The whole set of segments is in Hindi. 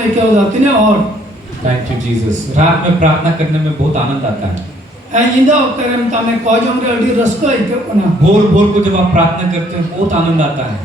में क्या होता है और थैंक यू जीसस। रात में प्रार्थना करने में बहुत आनंद आता है। इंदा ओक्तरे मिता में कॉजम रे अड़ी रस्का इके कोना भोर भोर को जब आप प्रार्थना करते हैं बहुत आनंद आता है।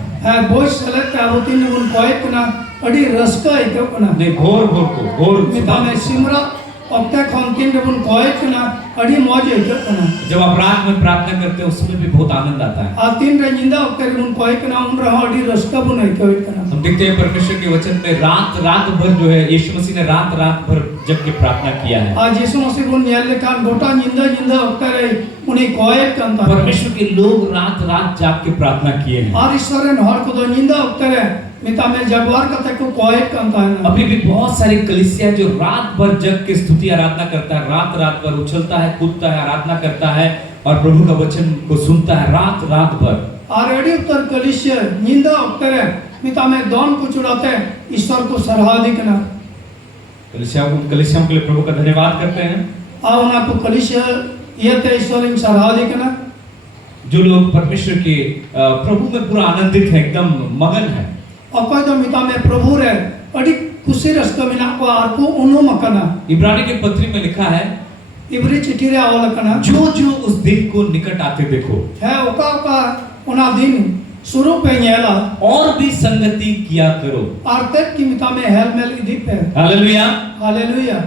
बोझ सेलेक्ट आवती ने उन कोई कोना अड़ी रस्का इके कोना नहीं, भोर भोर को भोर मिता में सिमरा ओक्ते खंकिन रे उन कोई कोना अड़ी मौज इके कोना जब आप रात में प्रार्थना करते हैं उस समय भी बहुत आनंद आता है। आ तीन रे इंदा ओक्तरे उन कोई कोना उन रहा अड़ी रस्का बुन इके कोना। हम देखते हैं परमेश्वर के वचन में रात रात भर जो है यीशु मसीह ने रात रात भर जब के प्रार्थना किया है। आज यीशु मसीह बुन याले कान गोटा इंदा ओक्तरे उन्हें कोई कंता परमेश्वर के लोग रात रात जाग के प्रार्थना किए हैं। और ईश्वर ने हर को दो इंदा ओक्तरे मिता में जगवार का तक को कोई कंता है। अभी भी बहुत सारी कलीसिया जो रात भर जग के स्तुति आराधना करता है, रात रात भर उछलता है, कूदता है, आराधना करता है और प्रभु का वचन को सुनता है रात रात भर। और रेडी उत्तर कलिसिया निंदा ओक्तरे मिता में दोन को चुराते ईश्वर को सराहदी करना कलीसियाओं के लिए प्रभु का धन्यवाद करते हैं। आ उना को कलिसिया ये ते ईश्वर इन सराहदी करना जो लोग परमेश्वर के प्रभु में पूरा आनंदित है, एकदम मगन है। और कोई तो मिता में प्रभु रे अड़ी खुशी रस्ता मिला को आर को उनो मकना इब्रानी के पत्री में लिखा है इब्री चिट्ठी रे आवल करना जो जो उस दिन को निकट आते देखो है ओका ओका उना दिन शुरू पे नेला और भी संगति किया करो। आरते की मिता में हेल मेल दीप है। हालेलुया। हालेलुया।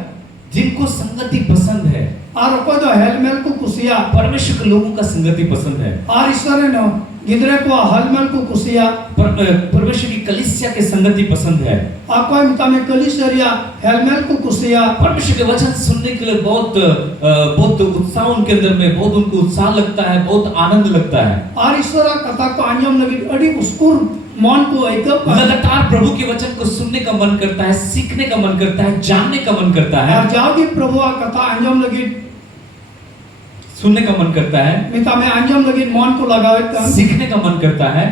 जिनको संगति पसंद है और कोई तो हेल मेल को खुशिया परमेश्वर के लोगों का संगति पसंद है। और ईश्वर ने गिदरे को हलमल को खुशिया परमेश्वर की कलीसिया के संगति पसंद है। आपको मिता में कलीसिया हेलमेल को खुशिया परमेश्वर के वचन सुनने के लिए बहुत उत्साह उनके अंदर में, बहुत उनको उत्साह लगता है, बहुत आनंद लगता है। और ईश्वर कथा को अंजम लगी अड़ी उसकुर मन को एक लगातार प्रभु के वचन को सुनने का मन करता है, सीखने का मन करता है, जानने का मन करता है। और जाओगी प्रभु कथा अंजम लगी सुनने का मन करता है, मिता में अंजम लगी मन को लगावे कर सीखने का मन करता है,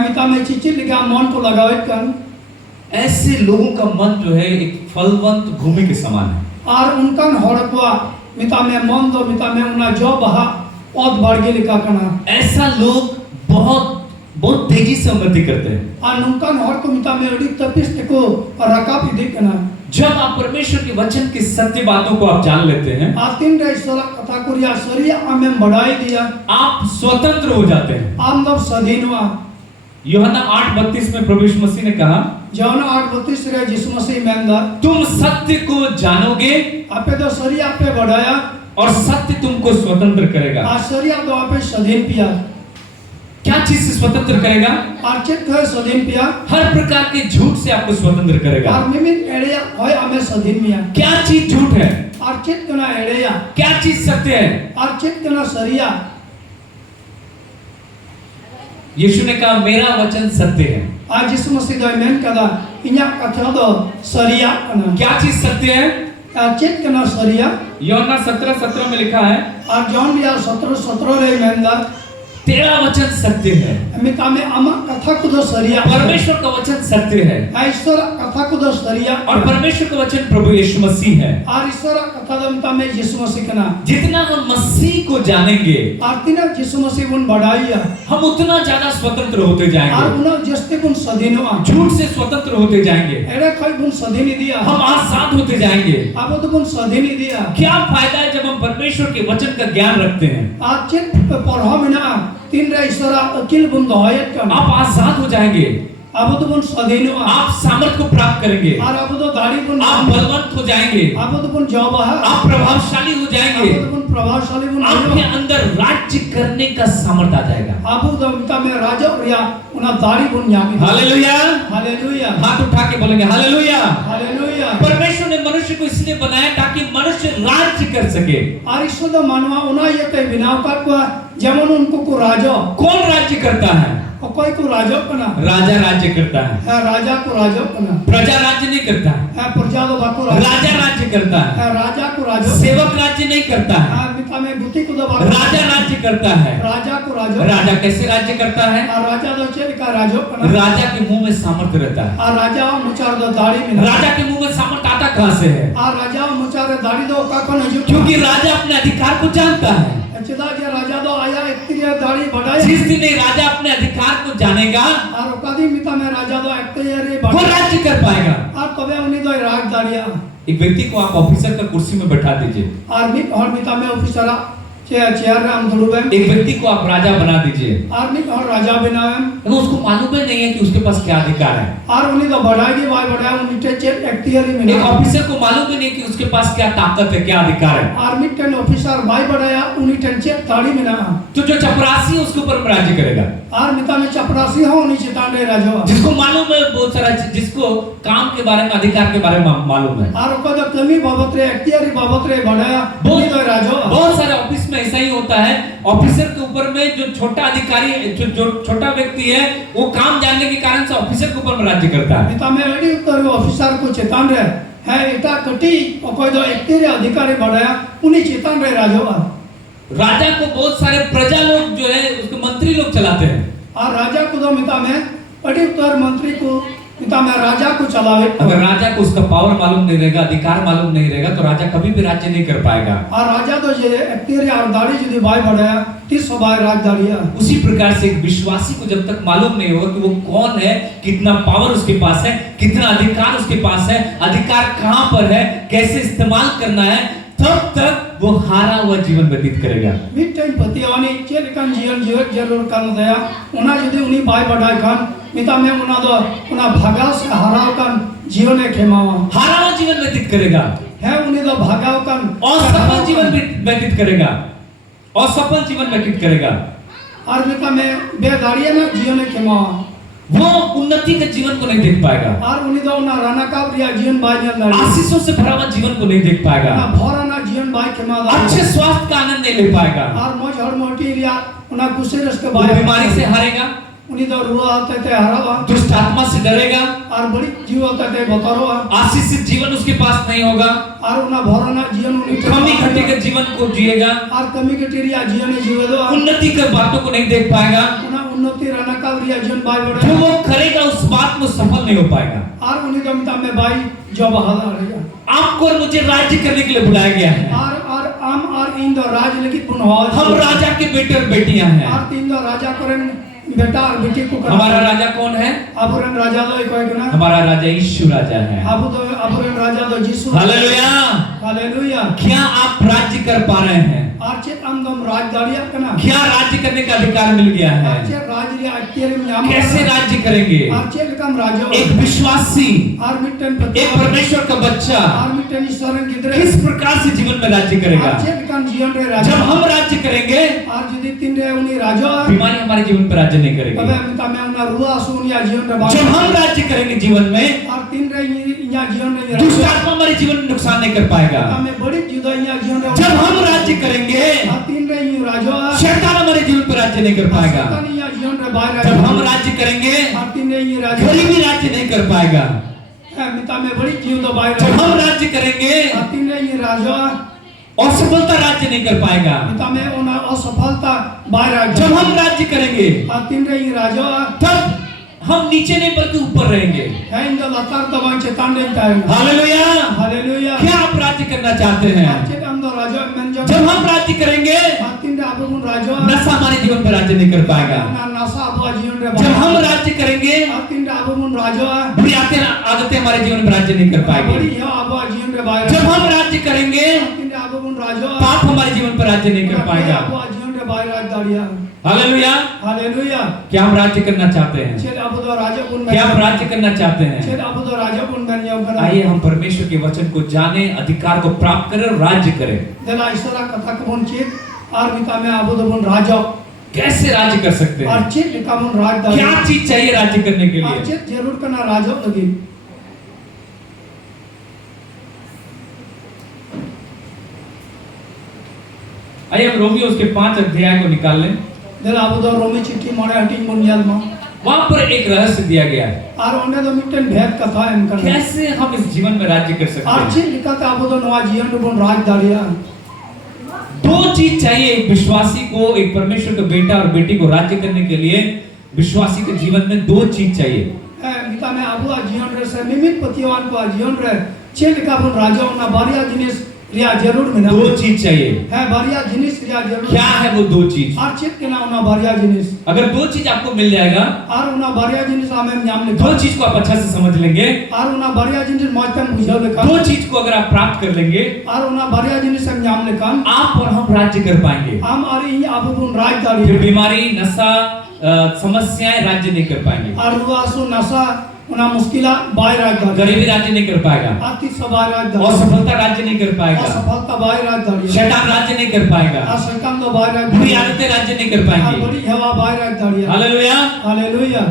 मिता में चिचिल लगा मन को लगावे कर। ऐसे लोगों का मन जो है एक फलवंत भूमि के समान है। और उनका हड़कवा मिता में मन दो मिता में उना जो बहा और बढ़ के लिखा करना। ऐसा लोग बहुत तेजी से उन्नति करते हैं। और उनका हड़ को मिता में अड़ी तपिस को रखा भी देखना। जब आप परमेश्वर के वचन की सत्य बातों को आप जान लेते हैं, आतिन रे ईश्वर कथा कुरिया सरिया हमें बढ़ाई दिया, आप स्वतंत्र हो जाते हैं। हम लोग स्वाधीनवा। यूहन्ना 8:32 में प्रभु यीशु मसीह ने कहा, यूहन्ना 8:32 रे यीशु मसीह मेंदा तुम सत्य को जानोगे आपे तो सरिया पे बढ़ाया और सत्य तुमको स्वतंत्र करेगा। आ सरिया तो आपे स्वाधीन पिया। क्या चीज से स्वतंत्र करेगा? आर्चित है स्वाधीन पिया। हर प्रकार के झूठ से आपको स्वतंत्र करेगा। और मिमिन एड़िया होय हमें स्वाधीन मिया। क्या चीज झूठ है? आर्चित कना एड़िया। क्या चीज सत्य है? आर्चित कना सरिया। यीशु ने कहा मेरा वचन सत्य है। आज यीशु मसीह दा मेन कदा इन्या कथा दो सरिया कना। क्या चीज सत्य है? आर्चित कना सरिया। यूहन्ना 17:17 में लिखा है, और जॉन लिया 17:17 रे मेंदा तेरा वचन सत्य है। मिता में अमा कथा को दो सरिया। परमेश्वर का वचन सत्य है। ईश्वर कथा को दो सरिया। और परमेश्वर का वचन प्रभु यीशु मसीह है। और ईश्वर कथा दमता में यीशु मसीह कना। जितना हम मसीह को जानेंगे, आरतीना यीशु मसीह उन बढ़ाइया, हम उतना ज्यादा स्वतंत्र होते और जाएंगे। उन जस्ते कुन स्वाधीनवा। झूठ से स्वतंत्र होते जाएंगे। एड़े कोई बुन स्वाधीन दिया। हम आजाद होते जाएंगे। अब तो बुन स्वाधीन दिया। क्या फायदा है जब हम परमेश्वर के वचन का ज्ञान रखते हैं? आज चित पढ़ो मिना तीन रे ईश्वर अकिल बुन दोयत का। आप आजाद हो जाएंगे। अब तो बुन स्वाधीनवा। आप सामर्थ को प्राप्त करेंगे। और अब तो दाढ़ी बुन आप बलवंत हो जाएंगे। अब तो बुन जॉब है। आप प्रभावशाली हो जाएंगे। अब तो बुन प्रभावशाली बुन। आपके अंदर राज्य करने का सामर्थ आ जाएगा। अब तो मिता में राजा प्रिया उना दाढ़ी बुन यामी। हालेलुया। हालेलुया। हाथ उठा के बोलेंगे हालेलुया। हालेलुया। परमेश्वर ने मनुष्य को इसलिए बनाया ताकि मनुष्य राज्य कर सके। और ईश्वर दा मानवा उना ये ते बिनाव कर को जेमन उनको को राजा। कौन राज्य करता है? और कोई को राजा कना। राजा राज्य करता है। राजा को राजा कना। प्रजा राज्य नहीं करता है। प्रजा को बाको राजा राज्य करता है। राजा को राजा। सेवक राज्य नहीं करता है। मिता में बुद्धि को दबा। राजा राज्य करता है। राजा को राजा। राजा कैसे राज्य करता है? राजा दो चेल का राजा कना। राजा के मुंह में सामर्थ्य रहता है। और राजा मुचार दो दाढ़ी में। राजा के मुंह में सामर्थ्य आता कहां से है? और राजा मुचार दाढ़ी दो का कौन है? क्योंकि राजा अपने अधिकार को जानता है। चिदा के राजा दो आया इतनी दाढ़ी बढ़ाई। जिस दिन राजा अपने अधिकार को जानेगा और कदी मिता में राजा दो एक्टे रे वो राज्य कर पाएगा। और तबे उन्हीं दो दाड़िया एक व्यक्ति को आप ऑफिसर का कुर्सी में बैठा दीजिए, आर्मी और मिता में ऑफिसर चेयर रे हम दुड़ुबे एक व्यक्ति को आप राजा बना दीजिए, आर्मी और राजा बनावे तो उसको मालूम ही नहीं है कि उसके पास क्या अधिकार है। और उन्हीं तो बढ़ाएगी भाई बढ़ाया उन्हीं चेक एक्टियरी में एक ऑफिसर को मालूम ही नहीं कि उसके पास क्या ताकत है, क्या अधिकार है। आर्मी टेन ऑफिसर भाई बढ़ाया उन्हीं टेन चेक ताड़ी में ना तो जो चपरासी है उसके ऊपर राज्य करेगा, और मिता में चपरासी हो उन्हीं चिताने राजा जिसको मालूम है बहुत सारा, जिसको काम के बारे में, अधिकार के बारे में मालूम है। और को तो कमी बाबत रे एक्टियरी बाबत रे बढ़ाया उन्हीं तो राजा बहुत सारे ऑफिस में ऐसा ही होता है, ऑफिसर के ऊपर में जो छोटा अधिकारी, जो छोटा व्यक्ति है, वो काम जानने के कारण से ऑफिसर के ऊपर में राज्य करता है। मिता में एडी उत्तर ऑफिसर को चेतान रे है इटा कटी और कोई तो एक्टियरी अधिकारी बढ़ाया उन्हीं चेतान रे राजा राजा को बहुत सारे प्रजा लोग जो है उसको मंत्री लोग चलाते हैं, और राजा को तो मिता में एडी उत्तर मंत्री को मिता में राजा को चलावे। अगर राजा को उसका पावर मालूम नहीं रहेगा, अधिकार मालूम नहीं रहेगा, तो राजा कभी भी राज्य नहीं कर पाएगा। और राजा तो ये एक्टियरी और दाढ़ी यदि भाई बढ़ाया 30 भाई राज दाढ़िया उसी प्रकार से एक विश्वासी को जब तक मालूम नहीं होगा कि वो कौन है, कितना पावर उसके पास है, कितना अधिकार उसके पास है, अधिकार कहां पर है, कैसे इस्तेमाल करना है, तब तक वो हारा हुआ जीवन व्यतीत करेगा। मिड टाइम पतियानी चेल कान जीवन जीवन जरूर कान दया उना यदि उन्हीं भाई बढ़ाए खान मिता में उना दो उना भागाव से हाराव कान जीवन एक खेमावा हारा हुआ जीवन व्यतीत करेगा, है उन्हीं दो भागाव कान असफल जीवन व्यतीत करेगा, असफल जीवन व्यतीत करेगा। और मिता में बेदाड़िया ना जीवन एक खेमावा वो उन्नति के जीवन को नहीं देख पाएगा, और उन्हीं दो उना राना का प्रिया जीवन भाई ने लड़ी आशीषों से भरा हुआ जीवन को नहीं देख पाएगा, ना भरा ना जीवन भाई खेमावा अच्छे स्वास्थ्य का आनंद नहीं ले पाएगा, और मोज हर मोटी रिया उना गुस्से रस के वो भाई बीमारी से हारेगा, उन्हीं दो रुआ होते थे हरावा दुष्ट आत्मा से डरेगा, और बड़ी जीव होते थे बतरोवा आशीषित जीवन उसके पास नहीं होगा, और उना भरा ना जीवन उन्हीं कमी घटी के जीवन को जिएगा, और कमी के टेरिया जीवन जीवे दो उन्नति के बातों को नहीं देख पाएगा, उना उन्नति राना का रिया जीवन भाई जो बढ़े वो करेगा उस बात में सफल नहीं हो पाएगा। और उन्हीं का मिता में भाई जो बहादुर रहेगा आपको और मुझे राज्य करने के लिए बुलाया गया है, और आम और इन दो राज लेकिन पुनः हम राजा के बेटे और बेटियां हैं। और तीन दो राजा करें बेटा और बेटी को हमारा राजा कौन है? अबुरन राजा दो एक है ना हमारा राजा यीशु राजा है। अबुरन राजा दो यीशु हालेलुया, हालेलुया। क्या आप राज्य कर पा रहे हैं? और चेत अंगम राजदारिया करना क्या राज्य करने का अधिकार मिल गया है? और चेत राज लिया अत्यारे में हम कैसे राज्य करेंगे? और चेत कम राजा एक विश्वासी, और मिटन एक परमेश्वर का बच्चा और मिटन ईश्वर की तरह किस प्रकार से जीवन में राज्य करेगा? और चेत कम जीवन रे राजा जब हम राज्य करेंगे, और यदि तीन रे उन्हीं राजा बीमारी हमारे जीवन पर राज्य नहीं करेगी। तबे मिता में उना रुआ सुनिया जीवन रे जब हम राज्य करेंगे जीवन में, और तीन रे या जीवन रे दुष्ट आत्मा हमारे जीवन में नुकसान नहीं कर पाएगा। हमें बड़ी जुदा या जीवन रे जब हम राज्य करेंगे, और तीन रे यू राजा शैतान हमारे जीवन पर राज्य नहीं कर पाएगा। शैतान या जीवन रे बाहर जब हम राज्य करेंगे, और तीन रे यू राजा गरीबी राज्य नहीं कर पाएगा। मिता में बड़ी जीव तो बाहर जब हम राज्य करेंगे, और तीन रे यू राजा असफलता राज्य नहीं कर पाएगा। मिता में उना असफलता बाहर जब हम राज्य करेंगे, और तीन रे यू राजा तब हम नीचे नहीं बल्कि ऊपर रहेंगे। है इन लतार दबाई चेतान देता है हालेलुया, हालेलुया। क्या आप राज्य करना चाहते हैं? चेत हम दो राजा में जब हम राज्य करेंगे, और तीन रे अब उन राजा नशा हमारे जीवन पर राज्य नहीं कर पाएगा। ना नशा अब जीवन रे जब हम राज्य करेंगे, और तीन रे अब उन राजा बुरी आदतें हमारे जीवन में राज्य नहीं कर पाएगी। बड़ी है अब जीवन रे बाहर जब हम राज्य करेंगे, तीन रे अब उन राजा पाप हमारे जीवन पर राज्य नहीं कर पाएगा। अब जीवन रे बाहर राजदारिया हालेलुया, हालेलुया। क्या हम राज्य करना चाहते हैं? चेत अब तो राजा उन क्या हम राज्य करना चाहते हैं? चेत अब तो राजा उन बन जाओ करा आइए हम परमेश्वर के वचन को जाने, अधिकार को प्राप्त करें और राज्य करें। देला ईश्वरा कथा कबन चेत और मिता में अब तो बन राजा कैसे राज्य कर सकते हैं? और चेत कमन राजदारी क्या चीज चाहिए राज्य करने के और लिए? चेत जरूर करना राजा लगी। आइए हम रोमियो उसके 5 अध्याय को निकाल लें। देला अब तो रोमी चिट्ठी मोड़े हटिंग बुनियाद में वहां पर एक रहस्य दिया गया है, और उन्हें तो मिटन भेद कथा है इनका कैसे हम इस जीवन में राज्य कर सकते और हैं। चेत लिखा था अब तो नवा जीवन रे बन राजदारिया। दो चीज चाहिए एक विश्वासी को, एक परमेश्वर का बेटा और बेटी को राज्य करने के लिए। विश्वासी के जीवन में दो चीज चाहिए। मिता में अब जीवन रे से निमित पतिवान को जीवन रे चेत का बन राजा ना बारिया जिनिस रिया जरूर में ना दो चीज चाहिए। है बारिया जिनिस रिया जरूर क्या है वो दो चीज? और चित के ना उना बारिया जिनिस अगर दो चीज आपको मिल जाएगा, और उना बारिया जिनिस हमें नाम दो लिखा चीज को आप अच्छा से समझ लेंगे, और उना बारिया जिनिस मौतम बुझा लिखा दो चीज को अगर आप प्राप्त कर लेंगे, और उना बारिया जिनिस हम नाम लिखा आप और हम राज्य कर पाएंगे। हम और ये आप उन फिर राजदारी बीमारी, नशा, समस्याएं राज्य नहीं कर पाएंगे। और रुआसु नशा उना मुश्किला बाय राजदारी गरीबी राज्य नहीं कर पाएगा, आती सबाय राजदारी असफलता राज्य नहीं कर पाएगा, असफलता बाय राजदारी शैतान राज्य नहीं कर पाएगा, और शैतान तो बाय बुरी राजदारी आदतें राज्य नहीं कर और पाएंगे। बड़ी हवा बाय राजदारी हालेलुया। हालेलुया।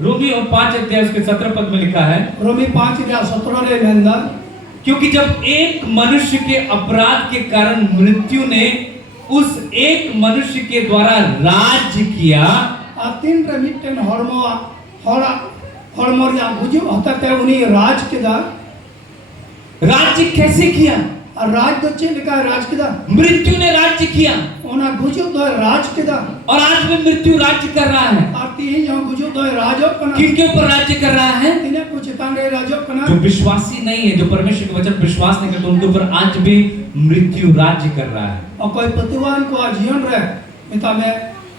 रोमियो 5 अध्याय उसके 17 पद में लिखा है, रोमी 5:17 रे अंदर क्योंकि जब एक मनुष्य के अपराध के कारण मृत्यु ने उस एक मनुष्य के द्वारा राज्य किया, तीन रे मिटन हड़मोरिया बुझु हतते उनी राज केदा राज्य कैसे किया? और राज तो चे लिखा राज केदा मृत्यु ने राज्य किया, ओना बुझु दो राज केदा और आज भी मृत्यु राज्य कर रहा है। आती ही जो बुझु दो राजो कना किनके ऊपर राज्य कर रहा है? तिने कुछ तांगे राजो कना जो विश्वासी नहीं है, जो परमेश्वर के वचन विश्वास नहीं करते, उनके ऊपर आज भी मृत्यु राज्य कर रहा है। और कोई प्रतिवान को जीवन रे मिता में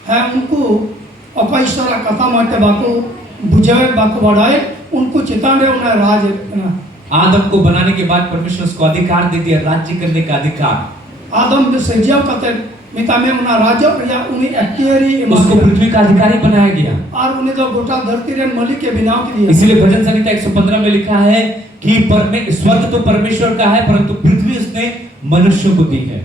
है उनको और कोई सारा कथा मारते बाको बुझाए बाको बढ़ाए उनको चिताने उन्हें राज कना। आदम को बनाने के बाद परमेश्वर उसको अधिकार दे दिया, राज्य करने का अधिकार। आदम से सजिया कते मिता में उन्हें राजो या उन्हें एक्टियरी उसको पृथ्वी का अधिकारी बनाया गया और उन्हें तो गोटा धरती रे मलिक के बिना के दिया। इसीलिए भजन संहिता 115 में लिखा है कि स्वर्ग तो परमेश्वर का है, परंतु पृथ्वी उसने मनुष्यों को दी है।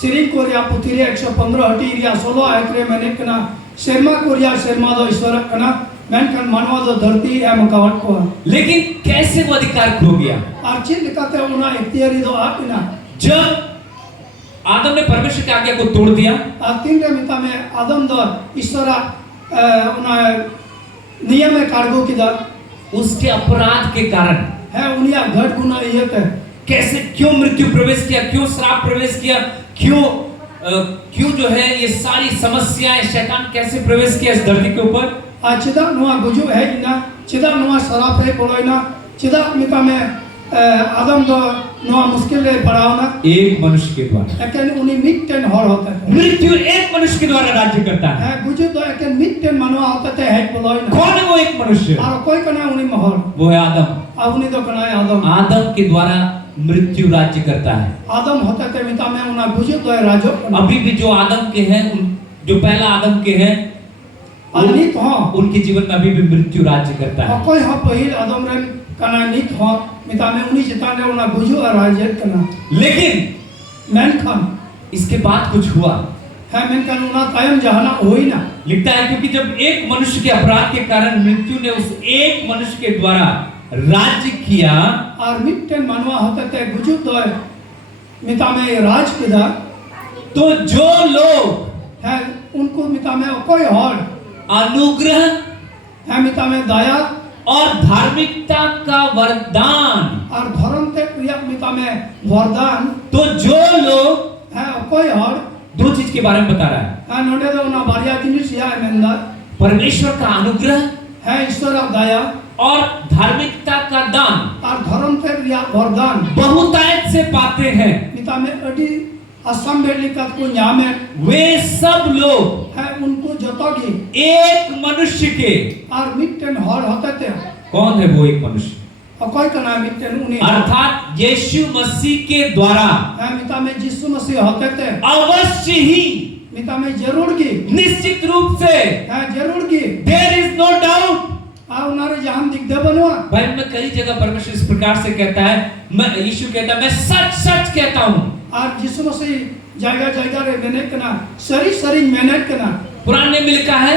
सिरी कोरिया पुतिरे 115 हटीरिया 16 आयतरे मैंने कना शर्मा कोरिया शर्मा दो ईश्वर कना मैं कन मानवा दो धरती है मकावट को। लेकिन कैसे वो अधिकार खो गया? और चिन्ह लिखाते उना इख्तियारी दो आप ना जब आदम ने परमेश्वर की आज्ञा को तोड़ दिया, और तीन रे मिता में आदम दो ईश्वर उना नियम में कार्गो की दा उसके अपराध के कारण है उनिया घट गुना ये थे कैसे क्यों मृत्यु प्रवेश किया, क्यों श्राप प्रवेश किया, क्यों जो है ये सारी समस्याएं, शैतान कैसे प्रवेश किया इस धरती के ऊपर? चिदा नुआ गुजु है ना चिदा नुआ शराब है बोलो ना चिदा मिता में आदम दो नुआ मुश्किल है पड़ाओ ना एक मनुष्य के द्वारा। लेकिन उन्हीं मिटन हर होता है मृत्यु एक मनुष्य के द्वारा राज्य करता है। गुजु दो लेकिन मिटन मनवा होता है हेड बोलो ना। कौन है वो एक मनुष्य? और कोई कना उन्हीं महर वो है आदम। अब उन्हीं तो कना है आदम। आदम के द्वारा मृत्यु राज्य करता है। आदम होता है मिता में उन्हें गुजु दो राजो। अभी भी जो आदम के हैं, जो पहला आदम के हैं, अनित हो उनके जीवन में अभी भी मृत्यु राज्य करता है। कोई हो पहिल आदम रे कना नित हो मिता में उन्हीं चिताने उन्हें गुजु और राज्य करना। लेकिन मैन खान इसके बाद कुछ हुआ है मैन खान उन्हें कायम जहाना होई ना। लिखता है क्योंकि जब एक मनुष्य के अपराध के कारण मृत्यु ने उस एक मनुष्य के द्वारा राज्य किया, और मिटन मनवा होता है गुजु दो मिता में राज किदा तो जो लोग है उनको मिता में कोई और अनुग्रह है मिता में दया और धार्मिकता का वरदान, और धर्म के क्रिया मिता में वरदान, तो जो लोग है कोई और दो चीज के बारे में बता रहा है। नोडे दो ना बारिया जिनिस या मेंदा परमेश्वर का अनुग्रह है ईश्वर का दया और धार्मिकता का दान और धर्म के क्रिया वरदान बहुतायत से पाते हैं। मिता में अडी असम में लिखत को यहाँ में वे सब लोग है उनको जतोगी एक मनुष्य के। और मिटन हर होते थे। कौन है वो एक मनुष्य? और कोई का नाम मिटन उन्हें अर्थात यीशु मसीह के द्वारा है मिता में यीशु मसीह होते थे। अवश्य ही मिता में जरूर की निश्चित रूप से है जरूर की देयर इज नो डाउट। उन्हें जहां दिखते बनवा भाई मैं कई जगह परमेश्वर इस प्रकार से कहता है, मैं यीशु कहता है मैं सच सच कहता हूँ। और यीशु मसीह जगह जगह रे मैंने कना सरी सरी मेहनत कना पुराने में लिखा है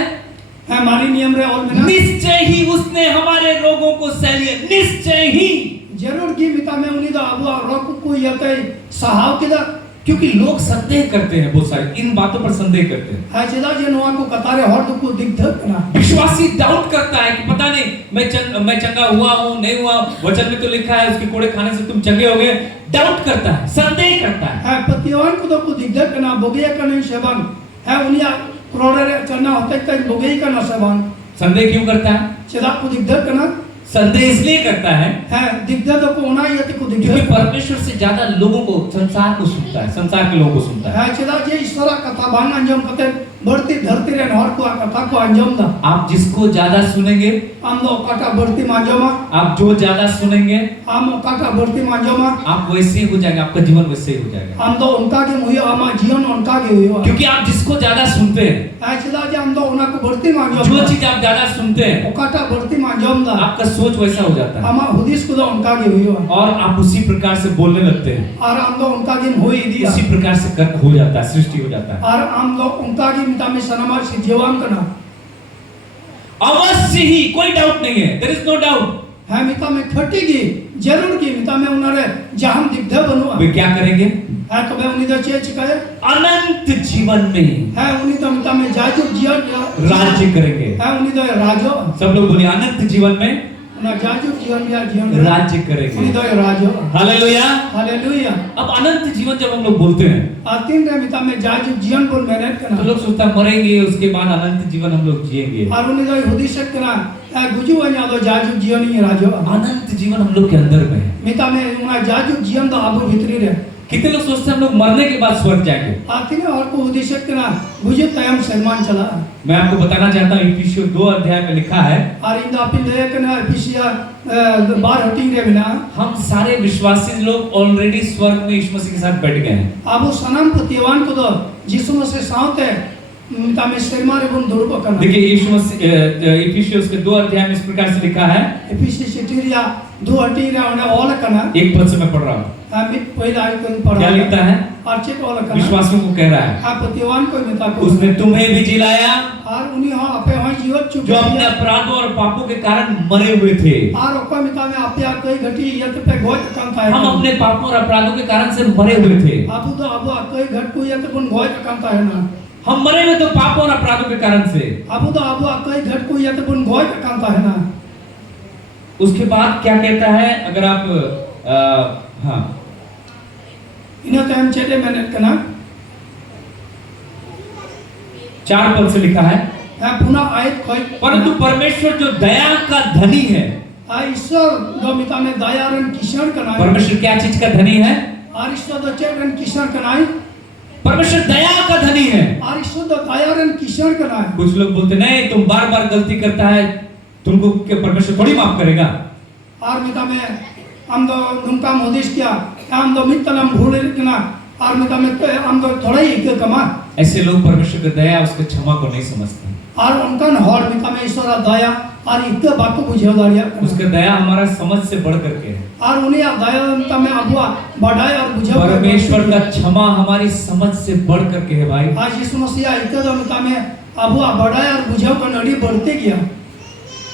हमारी नियम रे और मेहनत निश्चय ही उसने हमारे रोगों को सह लिया, निश्चय ही जरूर की मिता में उन्हीं दा अबू रोक को यते सहाव किदा क्योंकि लोग संदेह करते हैं, बहुत सारे इन बातों पर संदेह करते हैं। है जेदा जे नोआ को कतारे हर को दिग्धक ना विश्वासी डाउट करता है कि पता नहीं मैं चंगा हुआ हूँ नहीं हुआ, वचन में तो लिखा है उसके कोड़े खाने से तुम चंगे हो गए। डाउट करता है, संदेह करता है। पतिवान को तो को दिग्धक ना बोगिया का नहीं सेवन है उनिया करोड़े चना होते तक बोगिया का ना सेवन। संदेह क्यों करता है? चला को दिग्धक ना संदेह इसलिए करता है दिग्गज को होना ये तो क्योंकि दिग्गज परमेश्वर से ज्यादा लोगों को, संसार को सुनता है, संसार के लोगों को सुनता है। है चला जे ईश्वर कथा बांग अंजम कते बढ़ती धरती रे हर को कथा को अंजम दा आप जिसको ज्यादा सुनेंगे, आम दो काटा बढ़ती मांजमा आप जो ज्यादा सुनेंगे, आम काटा बढ़ती मांजमा आप वैसे ही हो जाएंगे, आपका जीवन वैसे ही हो जाएगा। आम दो उनका के मुही आमा जीवन उनका के हुई क्योंकि आप जिसको ज्यादा सुनते हैं, है चला जे आम दो उना को बढ़ती मांजम जो चीज आप ज्यादा सुनते हैं, काटा बढ़ती मांजम दा आपका सोच वैसा हो जाता है आमा हुदिस को दो उनका के हुई और आप उसी प्रकार से बोलने लगते हैं, और आम दो उनका के हुई दिया उसी प्रकार से कर हो जाता है, सृष्टि हो जाता है। और आम दो उनका के मिता में सनमार से जीवन करना अवश्य ही, कोई डाउट नहीं है, देयर इज नो डाउट। है मिता में खटेगी जरूर की मिता में उन्होंने जहां दिग्ध बनुआ वे क्या करेंगे? है कबे उन्हीं तो चेच कहे अनंत जीवन में है उन्हीं तो मिता में जाजू जीवन राज्य करेंगे। है उन्हीं तो राजो सब लोग बोलिए अनंत जीवन में ना जाजू जीवन या जीवन राज्य उन्हीं करेंगे। तो राजो हालेलुया। हालेलुया। अब अनंत जीवन जब हम लोग बोलते हैं आतीन रे मिता में जाजू जीवन बोल मैंने तो करना लोग सोचता है मरेंगे उसके बाद अनंत जीवन हम लोग जिएंगे। और उन्हीं तो हुदी से करना है गुजू वन्या तो जाजू जीवन ही राजो अनंत जीवन हम लोग के अंदर में है। मिता में उना जाजू जीवन तो आबू भीतरी रे कितने लोग सोचते हैं हम लोग मरने के बाद स्वर्ग जाएंगे। आतीन और को हुदी से करना गुजू तयम सम्मान चला मैं आपको बताना चाहता हूँ इफिसियों 2 अध्याय में लिखा है, और इन दापिन ले करना पिसिया बार हटी रे बिना हम सारे विश्वासी लोग ऑलरेडी स्वर्ग में यीशु मसीह के साथ बैठ गए हैं। आबू सनम पतिवान को दो जिसु मसीह साथ है मिता में शर्मा रे बुन दुर्ब करना देखिए यीशु मसीह इफिसियों के 2 अध्याय में इस प्रकार से लिखा है, एफिसी सिटीरिया दो हटी रे उन्हें ऑल करना एक पद से मैं पढ़ रहा हूँ। हम पहले आई को पढ़ा क्या लिखता है? और चेक ऑल करना विश्वासियों को कह रहा है, आप पतिवान को मिता को उसने तुम्हें भी जिलाया और उन्हीं हां अपे हां जीवन चुप जो अपने अपराधों और पापों के कारण मरे हुए थे। और ओका मिता में आपे आप कोई घटी यत पे गोत काम था हम अपने पापों और अपराधों के कारण से मरे हुए थे। आबू तो आबू कोई घट को यत बुन गोत काम था है ना हम मरे हुए तो पापों और अपराधों के कारण से। आबू तो आबू कोई घट को यत बुन गोत काम था है ना। उसके बाद क्या कहता है? अगर आप हाँ इन्हें तो हम चेटे मैंने करना 4 पद से लिखा है, पुनः आयत कोई परंतु परमेश्वर जो दया का धनी है। ईश्वर दो मिता में दयारन किशन कनाई परमेश्वर क्या चीज का धनी है? और ईश्वर दो चेटन किशन कनाई परमेश्वर दया का धनी है। और ईश्वर दो दयारन किशन कनाई। कुछ लोग बोलते नहीं तुम बार बार गलती करता है, तुमको क्या परमेश्वर थोड़ी माफ करेगा? और मिता में हम दो नुमका मोदिश किया हम दो मितलम भूल किना और मिता में हम दो थोड़ा ही कमा। ऐसे लोग परमेश्वर की दया उसके क्षमा को नहीं समझते। और उनका हॉल मिता में ईश्वर दया और इतने बात को बुझे दारिया उसका दया हमारा समझ से बढ़ करके है। और उन्हें दया मिता में अबुआ बढ़ाए और बुझे परमेश्वर का क्षमा हमारी समझ से बढ़ करके है भाई। आज यीशु मसीह इतने दो मिता में अबुआ बढ़ाए और बुझे का नड़ी बढ़ते गया।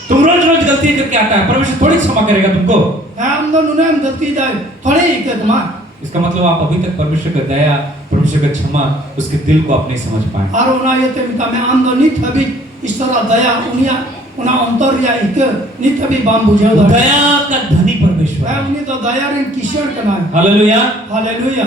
तुम रोज रोज गलती करके आता है, परमेश्वर थोड़ी क्षमा करेगा तुमको। हम दो नुने हम गलती जाए थोड़े ही कमा। इसका मतलब आप अभी तक परमेश्वर का दया, परमेश्वर का क्षमा उसके दिल को आप नहीं समझ पाए। और उना ये ते मिता में हम दो नित हबी ईश्वर दया उनिया उना अंतर या एक नित हबी बाम बुझे दया का धनी परमेश्वर है। उन्हीं तो दया रे किशन करना है। Hallelujah hallelujah.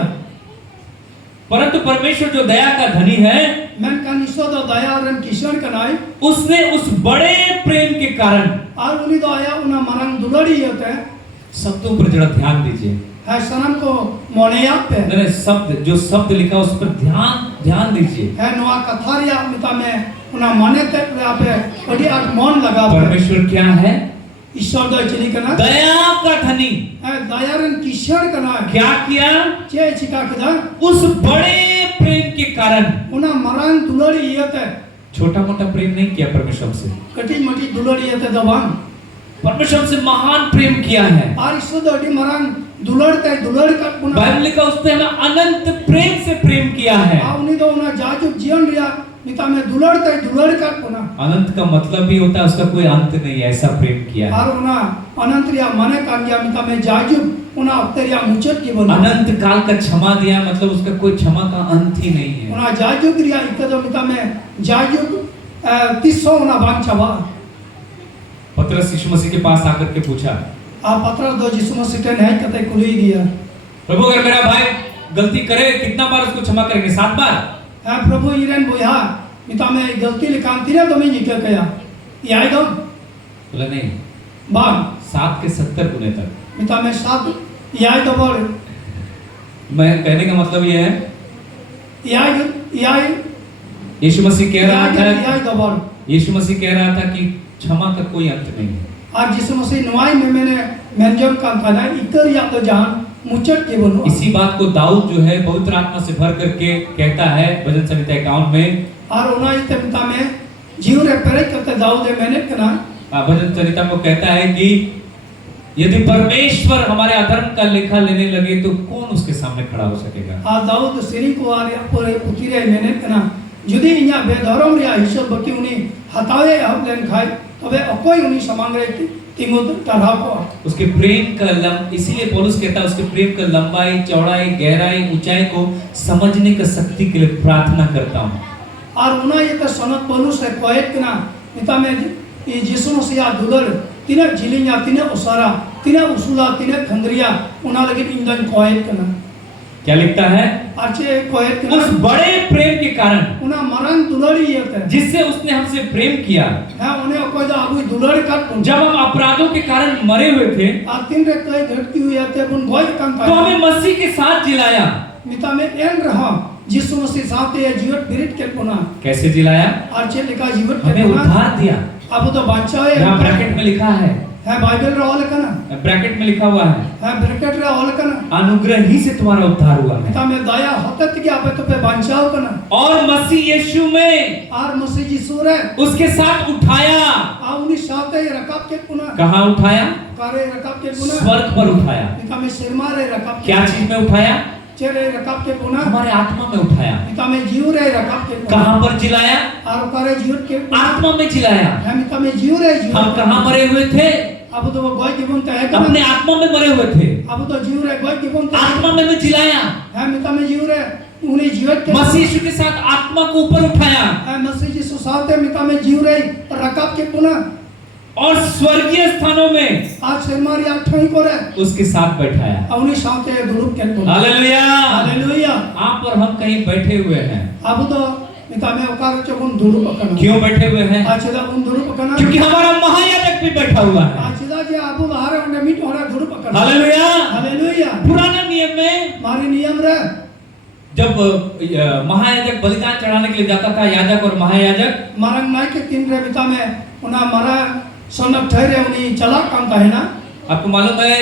परंतु परमेश्वर जो दया का धनी है, मैं का ईश्वर तो दया रे किशन करना है। उसने उस बड़े प्रेम के कारण और उन्हीं तो आया उना मरंग दुलड़ी होते हैं। शब्दों पर जरा ध्यान दीजिए। है सनम को मोनेया पे नहीं शब्द जो शब्द लिखा उस पर ध्यान दीजिए। है नवा कथारिया मिता में उना माने ते पे बड़ी आठ मन लगा। परमेश्वर क्या है? ईश्वर दो चली करना दया का धनी है। दया रे किशन करना क्या किया? चे चिका कदा उस बड़े प्रेम के कारण उना मरंग दुलड़ी होते। छोटा मोटा प्रेम नहीं किया परमेश्वर से, कटी मटी दुलड़ी होते दबान परमेश्वर से महान प्रेम किया है। और ईश्वर दो मरंग दुलड़ते दुलड़ का पुना बाइबल लिखा उसने हमें अनंत प्रेम से प्रेम किया है। उन्हीं तो उना जाजू जीवन रिया मिता में दुलड़ते दुलड़ का पुना। अनंत का मतलब ही होता है उसका कोई अंत नहीं है, ऐसा प्रेम किया है। और उना अनंत रिया मने का गया मिता में जाजू उना अवतरिया मुचत की बना। अनंत काल का क्षमा दिया मतलब उसका कोई क्षमा का अंत ही नहीं है। उना जाजू रिया इकदो मिता में जाजू 300 उना बांग छवा। पतरस यीशु मसीह के पास आकर के पूछा, आप पत्र दो यीशु मसीह के नहीं कते कुली दिया। प्रभु अगर मेरा भाई गलती करे कितना बार उसको क्षमा करेंगे? 7 बार। है प्रभु इरेन बोया मिता में गलती लिखान तीरे तो मैं जिक्र किया ये आएगा बोला नहीं, बाग 7 के 70 गुने तक। मिता में सात याय दबर मैं कहने का मतलब ये है, याय यीशु मसीह कह रहा था, याय दबर यीशु मसीह कह रहा था कि क्षमा का कोई अंत नहीं है। और जिसु मसीह नुआई में मैंने मेंजम का था इतर या तो जहां मुचट के बनो। इसी बात को दाऊद जो है पवित्र आत्मा से भर करके कहता है भजन संहिता 51 में, और उना इते मिता में जीव रे पेरे करते दाऊद मैंने कना भजन संहिता में कहता है कि यदि परमेश्वर हमारे अधर्म का लेखा लेने लगे तो कौन उसके सामने खड़ा हो सकेगा। आ दाऊद सिरी को आ रे पूरे पुतिरे मैंने कना जुदी इया बेधर्म रे हिसाब बकी उनी हतावे अब लेन खाए तबे अकोई उनी समांग रे तिंगो तरह को उसके प्रेम का इसीलिए पौलुस कहता है उसके प्रेम का लंबाई, चौड़ाई, गहराई, ऊंचाई को समझने का शक्ति के लिए प्रार्थना करता हूँ। और उना ये तो सनत पौलुस है कोएट कना मिता में ये यीशु मसीह दुलर तिने जिलिया तिने उसारा तिने उसूला तिने खंदरिया उना लगे इंजन कोएट कना क्या लिखता है, अच्छे कोएट कना उस बड़े प्रेम के कारण उना मरण दुलड़ी ये थे जिससे उसने हमसे प्रेम किया है उन्हें कोई जो अबू दुलड़ कर जब हम अपराधों के कारण मरे हुए थे आ तीन रे कोई घटती हुई आते उन गोय कन तो हमें मसीह के साथ जिलाया। मिता में एन रहा यीशु मसीह साथ ये जीवित बिरिट के पुना कैसे जिलाया, अच्छे लिखा जीवित के हमें पुना उद्धार दिया। अब तो बचाए यहाँ ब्रैकेट में लिखा है बाइबल रे ऑल कना ब्रैकेट में लिखा हुआ है ब्रैकेट रे ऑल कना अनुग्रह ही से तुम्हारा उद्धार हुआ है। मिता में दया हतत के आपे तो पे बचाओ कना और मसीह यीशु में और मसीह यीशु रे उसके साथ उठाया। आ उनी साथे रकाब के पुना कहाँ उठाया, कारे रकाब के पुना स्वर्ग पर उठाया। मिता में सिरमा रे रकाब क्या चीज में उठाया, चेरे रकाब के पुना हमारे आत्मा में उठाया। मिता में जीव रे रकाब के पुना कहाँ पर जिलाया, और कारे जीव के आत्मा में जिलाया। है मिता में जीव रे जीव हम कहाँ मरे हुए थे, अब तो वो गोय जीवन तो है अपने आत्मा में मरे हुए थे, अब तो जीव रे गोय जीवन तो आत्मा में जिलाया। है मिता में जीव रे उन्हें जीवित के मसीह यीशु के साथ आत्मा को ऊपर उठाया है मसीह यीशु साथे मिता में जीव रे रकाब के पुना और स्वर्गीय स्थानों में आज सिरमारी आठवीं को रे उसके साथ बैठाया। उन्हें साथे दुरुप के पुना हालेलुया, हालेलुया। आप और हम कहीं बैठे हुए हैं। अब तो मिता में ओकार चबुन दुरुप कना क्यों बैठे हुए हैं, आज दा उन दुरुप कना क्योंकि हमारा महायाजक भी बैठा हुआ है। आज दा जे अबू बाहर उन्हें मीट हो रहा दुरुप कना हालेलुया। हालेलुया। पुराने नियम में मारी नियम रे जब महायाजक बलिदान चढ़ाने के लिए जाता था, याजक और महायाजक मारंग नाई के तीन रे मिता में उना मारा सोनक ठहरे उन्हीं चला काम का है ना। आपको मालूम है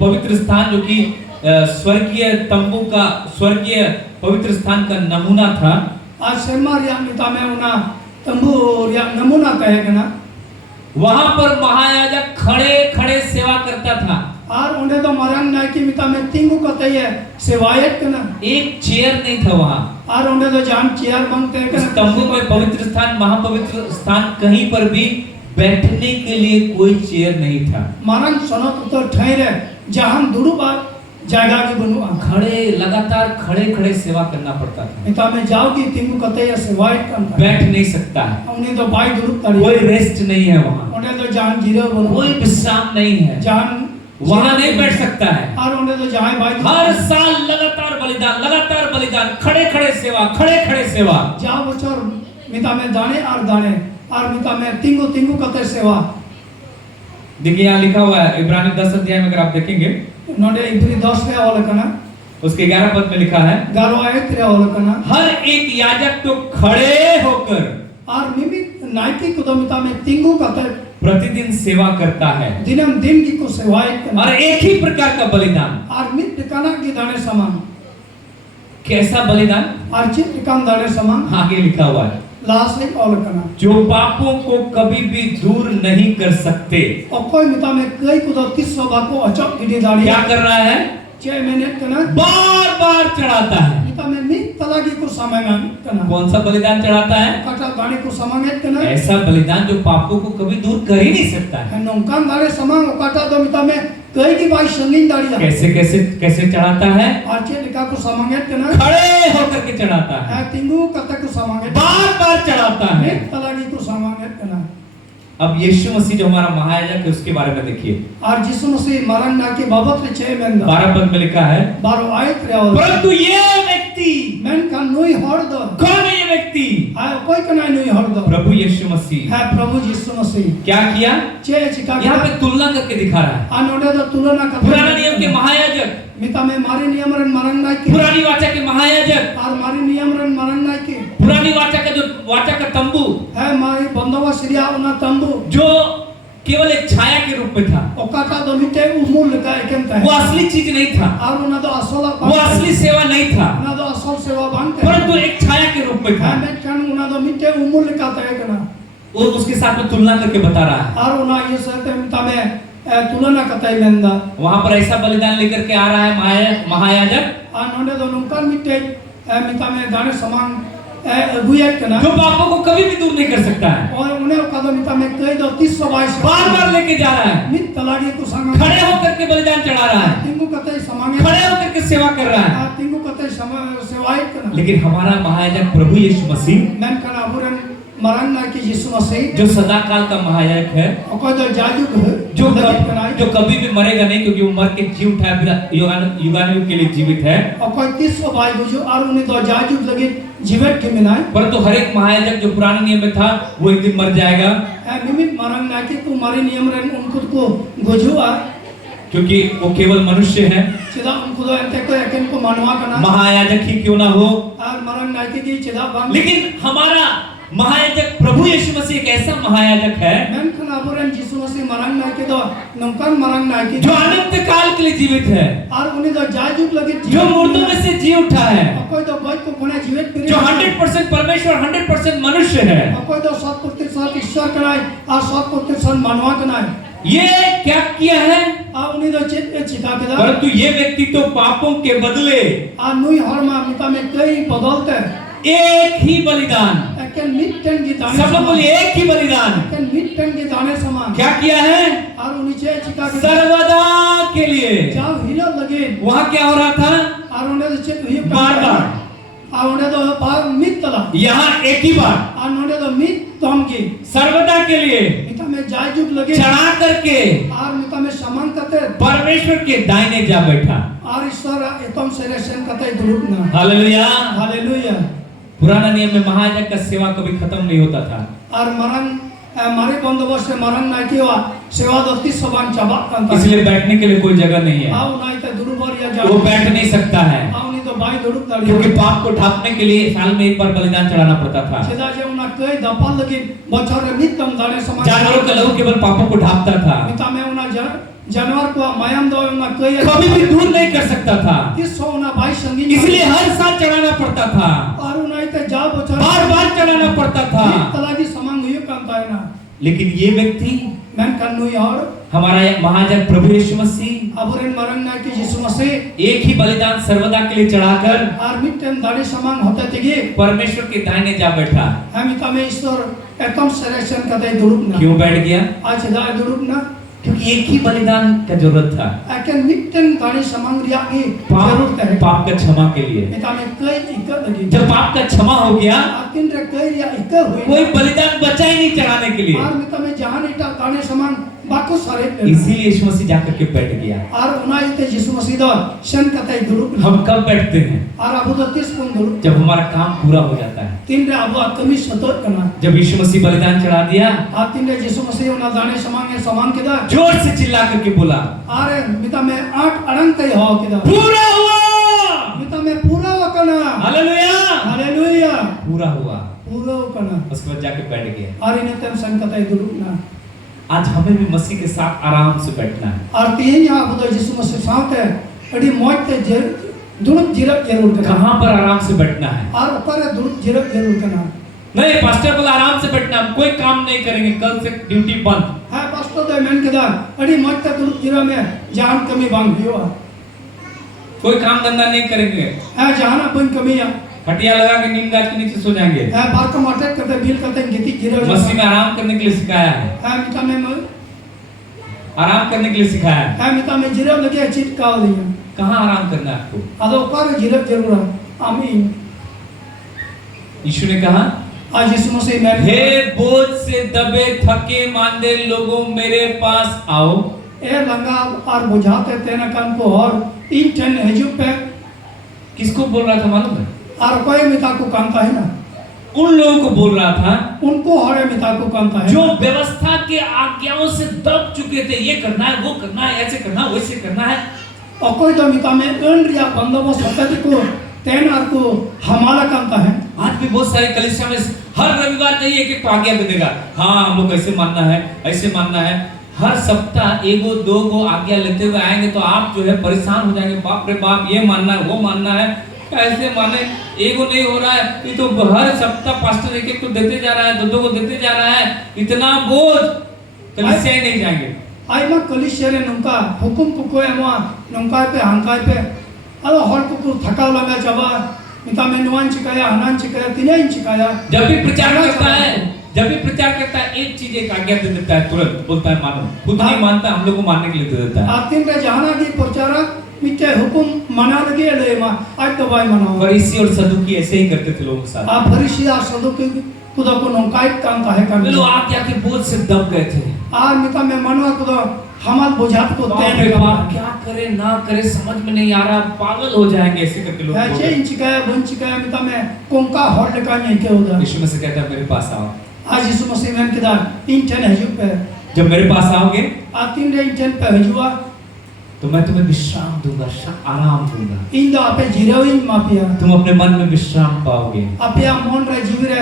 पवित्र स्थान जो कि स्वर्गीय तंबू का स्वर्गीय पवित्र स्थान का नमूना था। आज शर्मा रिया मिता में उना तंबू रिया नमूना कहेगा ना, वहां पर महायाजक खड़े खड़े सेवा करता था। और उन्हें तो मरंग नाई की मिता में तिंगू कतई है सेवायत करना, एक चेयर नहीं था वहां। और उन्हें तो जान चेयर मांगते हैं उस तंबू में पवित्र स्थान महापवित्र स्थान कहीं पर भी बैठने के लिए कोई चेयर नहीं था। मरंग सोनक तो ठहरे जहां दुरुपा जगह की बनुआ खड़े लगातार खड़े खड़े सेवा करना पड़ता था। मिता में जाओगी तिंगू कतई है सेवायत करना, बैठ नहीं सकता है, उन्हें तो बाई दुरुप तड़ी कोई रेस्ट नहीं है वहां, उन्हें तो जान जीरो बनु कोई विश्राम नहीं है, जान वहां नहीं बैठ सकता है। और उन्हें तो जहां बाई हर साल लगातार बलिदान, खड़े खड़े सेवा। जाओ बच्चों मिता में दाने और मिता में तिंगू तिंगू कतई सेवा। देखिए यहाँ लिखा हुआ है इब्रानी 10 अध्याय में, अगर आप देखेंगे नोडे इब्री 10 रे ऑल कना उसके 11 पद में लिखा है, गारो आयत रे ऑल कना हर एक याजक तो खड़े होकर और निमित नाइकी को तो मिता में तिंगू कतई प्रतिदिन सेवा करता है दिनम दिन की को सेवायत करना, और एक ही प्रकार का बलिदान। और मित ठिकाना की दाने समान, कैसा बलिदान, और चित ठिकान दाने समान आगे लिखा हुआ है, लास्ट एक ऑल कना जो पापों को कभी भी दूर नहीं कर सकते। और कोई मिता में कई को तो 300 बाको अचक गिडी दाड़ी क्या कर रहा है, 6 मिनट कना बार बार चढ़ाता है। मिता में मित तलागी को समांगन कना, कौन सा बलिदान चढ़ाता है, कटा दाने को समांगन कना ऐसा बलिदान जो पापों को कभी दूर कर ही नहीं सकता है। नौकान दाने समांग कटा तो मिता में कई की बाई संगीन दाड़िया कैसे चढ़ाता है, और चित लिखा को समांगन कना खड़े होकर के चढ़ाता है, तिंगू कतई को समांगन बार बार चढ़ाता है। मित तलागी को समांगन कना। अब यीशु मसीह जो हमारा महायाजक है उसके बारे में देखिए, और यीशु मसीह मरण ना के बाबत रे 6 में 12 पद में लिखा है, 12 आयत रे और परंतु ये व्यक्ति व्यक्ति? menkan nui hor do कौन है ये व्यक्ति? koi kana nui hor do Prabhu Yeshu Masih. Prabhu Yishu Masih क्या किया? che chika यहाँ पे तुलना करके दिखा रहा है। anode do tulana ka पुराना नियम के महायाजक, mita me mari niyam ran marang nai ke पुरानी वाचा के महायाजक, ar mari niyam ran marang nai ke पुरानी वाचा का जो वाचा का तंबू mari bandawa siria ona tambu जो केवल एक छाया के रूप में था, okata do mite umul leka eken ta वो असली चीज नहीं था, ar ona do asola वो असली सेवा नहीं था, ona do asol sewa bang ta परंतु एक छाया के रूप में था। menkan ona do mite umul leka ta ekana वो उसके साथ में तुलना करके बता रहा है। ar ona ye sate mita me tulana katai menda वहां पर ऐसा बलिदान लेकर के आ रहा है महायाजक, anode do nungkan mite mita me dane samang guyat kana जो पापों को कभी भी दूर नहीं कर सकता है, और उन्हें कदम मिता में कई दो 322 बार बार लेके जा रहा है, मित तलाड़ी को संग खड़े होकर के बलिदान चढ़ा रहा है, तिंगु कतई समांगे खड़े होकर के सेवा कर रहा है। तिंगु कतई सेवाई करना लेकिन हमारा महायाजक प्रभु यीशु मसीह मैं कना बुरन मरन ना कि यीशु मसीह जो सदा काल का महायाजक है, और जो जाजुक है जो कभी भी मरेगा नहीं, क्योंकि वो मर के जी उठा है, फिर युगानुयुग के लिए जीवित है। और कोई 322 बुझो और उन्हें तो जाजुक लगे जीवित के मिलाए परंतु हर एक महायाजक जो पुराने नियम में था वो एक दिन मर जाएगा, निमित मरन ना कि को मारे नियम रन उनको को गुजुआ क्योंकि वो केवल मनुष्य है। चिदा उनको तो अंत को एकन को मानवा करना महायाजक ही क्यों ना हो, और मरन ना कि चिदा बांग लेकिन हमारा महायाजक प्रभु यीशु मसीह एक ऐसा महायाजक है मैं कना बुरन यीशु मसीह मरन ना कि तो नमकन मरन ना कि जो अनंत काल के लिए जीवित है, और उन्हें तो जाजुक लगे जो मुर्दों में से जी उठा है, कोई तो भाई को पुणे जीवित जो 100% परमेश्वर 100% मनुष्य है। कोई तो 100% ईश्वर कराए और 100% मानवा कराए ये क्या किया है? और उन्हें तो चित चिता के दा परंतु ये व्यक्ति तो पापों के बदले और नुई हर मा मिता में कई बदलते एक ही बलिदान, एकन मिटन की दाने सब लोग बोलिए एक ही बलिदान एकन मिटन के दाने समान क्या किया है? और उन्हें चिता के सर्वदा के लिए। जाओ हिलो लगे वहां क्या हो रहा था? और उन्हें तो चित हुई बार-बार। और उन्हें तो बार मिट तला यहाँ एक ही बार और उन्हें तो मिट तोम की सर्वदा के लिए मिता में जाजुक लगे चढ़ा करके और मिता में समान करते परमेश्वर के दाहिने जा बैठा। और ईश्वर एकदम सेरेशन कतई दुरुप ना हालेलुया। हालेलुया पुराना नियम में महायाजक का सेवा कभी खत्म नहीं होता था, और मरण मारे बंदोबस्त से मरण ना किया सेवा दस्ती सबान चबा करता इसलिए बैठने के लिए कोई जगह नहीं है, आओ नहीं तो दुरुबर या वो जाओ बैठ नहीं सकता है, आओ नहीं तो बाई दुरुप दाड़ी क्योंकि पाप को ढांपने के लिए साल में एक बार बलिदान चढ़ाना पड़ता था। सीधा जो उन्हें कई दफा लगी बच्चों रे नितम दाने समान जानवरों का लहू केवल पापों को ढांपता था, मिता में उन्हें जानवर को मायाम दो उन्हें कई कभी भी दूर नहीं कर सकता था, इस सो उन्हें भाई संगीत इसलिए हर साल चढ़ाना पड़ता था, और उन्हें तो जाओ बच्चों बार बार चढ़ाना पड़ता था। तला की समान हुई करता है ना लेकिन ये व्यक्ति मैं कन्नू और हमारा महायाजक प्रभु यीशु मसीह अबुरन मरण ना कि यीशु मसीह एक ही बलिदान सर्वदा के लिए चढ़ाकर और मिटन दाड़ी समान होते थे परमेश्वर के दाहिने जा बैठा। हम इता में ईश्वर एकदम सेलेक्शन करते दुरुप ना क्यों बैठ गया? आज दाय दुरुप ना क्योंकि एक ही बलिदान का जरूरत था, एकन मिटन दाड़ी सामग्री आगे जरूरत है पाप का क्षमा के लिए। इता में कई इक्का लगी जब पाप का क्षमा हो गया, आकिन रे कई या इक्का हुई कोई बलिदान बचा ही नहीं चढ़ाने के लिए, और मिता में जहां इटा दाने समान बाको सारे इसीलिए यीशु मसीह जाकर के बैठ गया। और उनाई ते यीशु मसीह दा शन कतई दुरुप हम कब बैठते हैं? और अबु तो 30 कोन दुरुप जब हमारा काम पूरा हो जाता है। तीन रे अबु आत्मी सतोत करना जब यीशु मसीह बलिदान चढ़ा दिया, आ तीन रे यीशु मसीह उना दाने समान के दा जोर से चिल्ला करके बोला, अरे मिता में 8 अड़ंग तय हो के दा पूरा हुआ। मिता में पूरा वकना हालेलुया, हालेलुया पूरा हुआ। पूरा वकना उसके बाद जाके बैठ गया। और इन्हें तम संकतई दुरुप ना आज हमें भी मसीह के साथ आराम से बैठना है। और तीन यहाँ बुदा यीशु मसीह साथ है अड़ी मौत ते दुरुप जिरक जरूर करना कहाँ पर आराम से बैठना है? और ऊपर दुरुप जिरक जरूर करना नहीं, पास्टर बोला आराम से बैठना, हम कोई काम नहीं करेंगे, कल से ड्यूटी बंद। है पास्टर तो मैंने कहा अड़ी मौत ते दुरुप जिरा में जान कमी बांध दियो कोई काम धंधा नहीं करेंगे, है जहां अपन कमी है खटिया लगा के नीम गाछ के नीचे सो जाएंगे। बार का माटे करते बिल करते गति जिरा मसीह में आराम करने के लिए सिखाया है, मिता में आराम करने के लिए सिखाया है। मिता में जिरा लगे चिटका दिया कहाँ आराम करना है आपको? अदो पर जिरा जरूर है आमीन। यीशु ने कहा, आज यीशु मसीह में हे बोझ से दबे थके मांदे लोगों मेरे पास आओ। ए लंगा और बुझाते तेना कान को और इन टन हजू पे किसको बोल रहा था मालूम है? और कोई मिता को कामता है ना, उन लोगों को बोल रहा था उनको हरे मिता को कामता है जो व्यवस्था के आज्ञाओं से दब चुके थे। ये करना है, वो करना है, ऐसे करना है, वैसे करना है। और कोई तो मिता में अन रिया बंदोबस्त होता है को तेन और को हमारा कामता है। आज भी बहुत सारे कलीसिया में हर रविवार नहीं एक तो आज्ञा दे देगा, हाँ हम लोग ऐसे मानना है, ऐसे मानना है। हर सप्ताह एगो दो गो आज्ञा लेते हुए आएंगे तो आप जो है परेशान हो जाएंगे, बाप रे बाप, ये मानना है, वो मानना है, कैसे माने, एगो नहीं हो रहा है। ये तो हर सप्ताह पास्टर एक तो देते जा रहा है, दो दो को देते जा रहा है, इतना बोझ, कलीसिया ही नहीं जाएंगे। आई मां कलिसिया रे नुका हुकुम को कोई मां नुका पे हंकाई पे अलो हर को थकाव लगा जबा मिता में नुआन चिकाया हनान चिकाया तीन चिकाया। जब भी प्रचार करता है, जब भी प्रचार करता है एक चीज एक आज्ञा दे देता है, तुरंत बोलता है मानो, खुद नहीं मानता, हम लोग को मानने के लिए दे देता है। आतिन रे जहाना की प्रचारक मिटे हुकुम मना लगे ले मां आज तो भाई मनाओ। फरीसी और सदुकी ऐसे ही करते थे लोगों के साथ। आप फरीसी और सदुकी खुदा को नौकाई काम का है कर लो आज्ञा के बोझ से दब गए थे। आज मिता में मनवा खुदा हमार बुझात को बाप रे बाप, क्या करे ना करे समझ में नहीं आ रहा, पागल हो जाएंगे ऐसे करके लोग। ऐसे इंचिकाया बुंचिकाया मिता में कोंका हॉट लगा नहीं के उधर। यीशु मसीह कहता है मेरे पास आओ। आज यीशु मसीह में किधर इंटन है जुप पे, जब मेरे पास आओगे आतिन रे इंटन पे हजुआ तो मैं तुम्हें विश्राम दूंगा, आराम दूंगा। इंदा आपे जिराविन मापिया तुम अपने मन में विश्राम पाओगे। आपे मोन रे जीव रे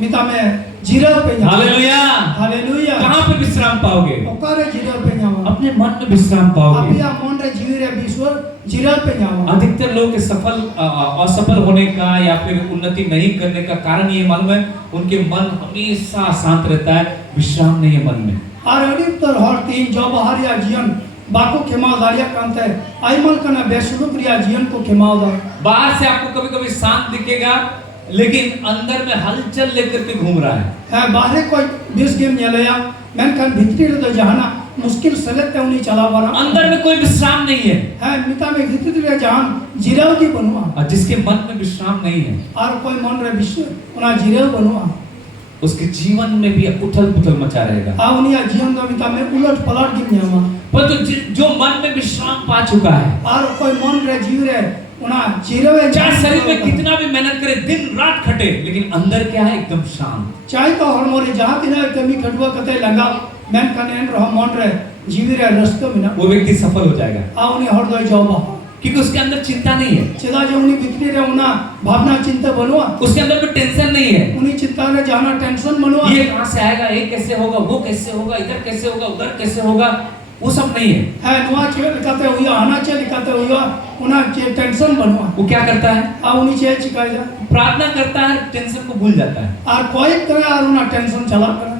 मिता में जिराव पे हालेलुया, हालेलुया। कहां पे विश्राम पाओगे? ओकारे जिराव पे जावा अपने मन में विश्राम पाओगे। आपे मोन रे जीव रे विश्व जिराव पे जावा। अधिकतर लोग के सफल असफल होने का या फिर उन्नति नहीं करने का कारण ये मालूम है, उनके मन हमेशा शांत रहता है, विश्राम नहीं है मन में। और अधिकतर हर तीन जब हरिया जीवन बाको खेमाव दारिया कांत है आईमल कना बेसुलुक रिया जीवन को खेमाव दा। बाहर से आपको कभी कभी शांत दिखेगा लेकिन अंदर में हलचल लेकर के घूम रहा है। बाहर कोई बीस गेम चलेया मेनखान भीतरी रे तो जहाना मुश्किल सलत उन्हीं चला बरा, अंदर में कोई विश्राम नहीं है। मिता में भीतरी रे जहान जिराव की बनुआ और जिसके मन में विश्राम नहीं है और कोई मन रे विश्व उना जिराव बनुआ, उसके जीवन में भी उथल पुथल मचा रहेगा। आ उनिया जीवन दा मिता में उलट पलट गिन जावा। पर तो जो मन में विश्राम पा चुका है और कोई मन रे जीव रे उना जिराव चाहे शरीर में कितना भी मेहनत करे, दिन रात खटे, लेकिन अंदर क्या है, एकदम शांत। चाहे तो हर मोरे जहां तिना कमी खटवा कते लगा मैन कने रह मन रे जीव रे रस्तो में ना वो व्यक्ति सफल हो जाएगा। आ उनी हर दो जॉब क्योंकि उसके अंदर चिंता नहीं है, चिदा जो उनी भीतरी रे उना भावना चिंता बनवा, उसके अंदर कोई टेंशन नहीं है। उनी चिंता रे जाना टेंशन बनवा, ये कहां से आएगा, ये कैसे होगा, वो कैसे होगा, इधर कैसे होगा, उधर कैसे होगा, वो सब नहीं है। नुआ चे लिखाते हुआ आना चे लिखाते हुआ उना चे टेंशन बनवा। वो क्या करता है, आ उनी चे चिकाया प्रार्थना करता है, टेंशन को भूल जाता है और कोई तरह और उना टेंशन चला करे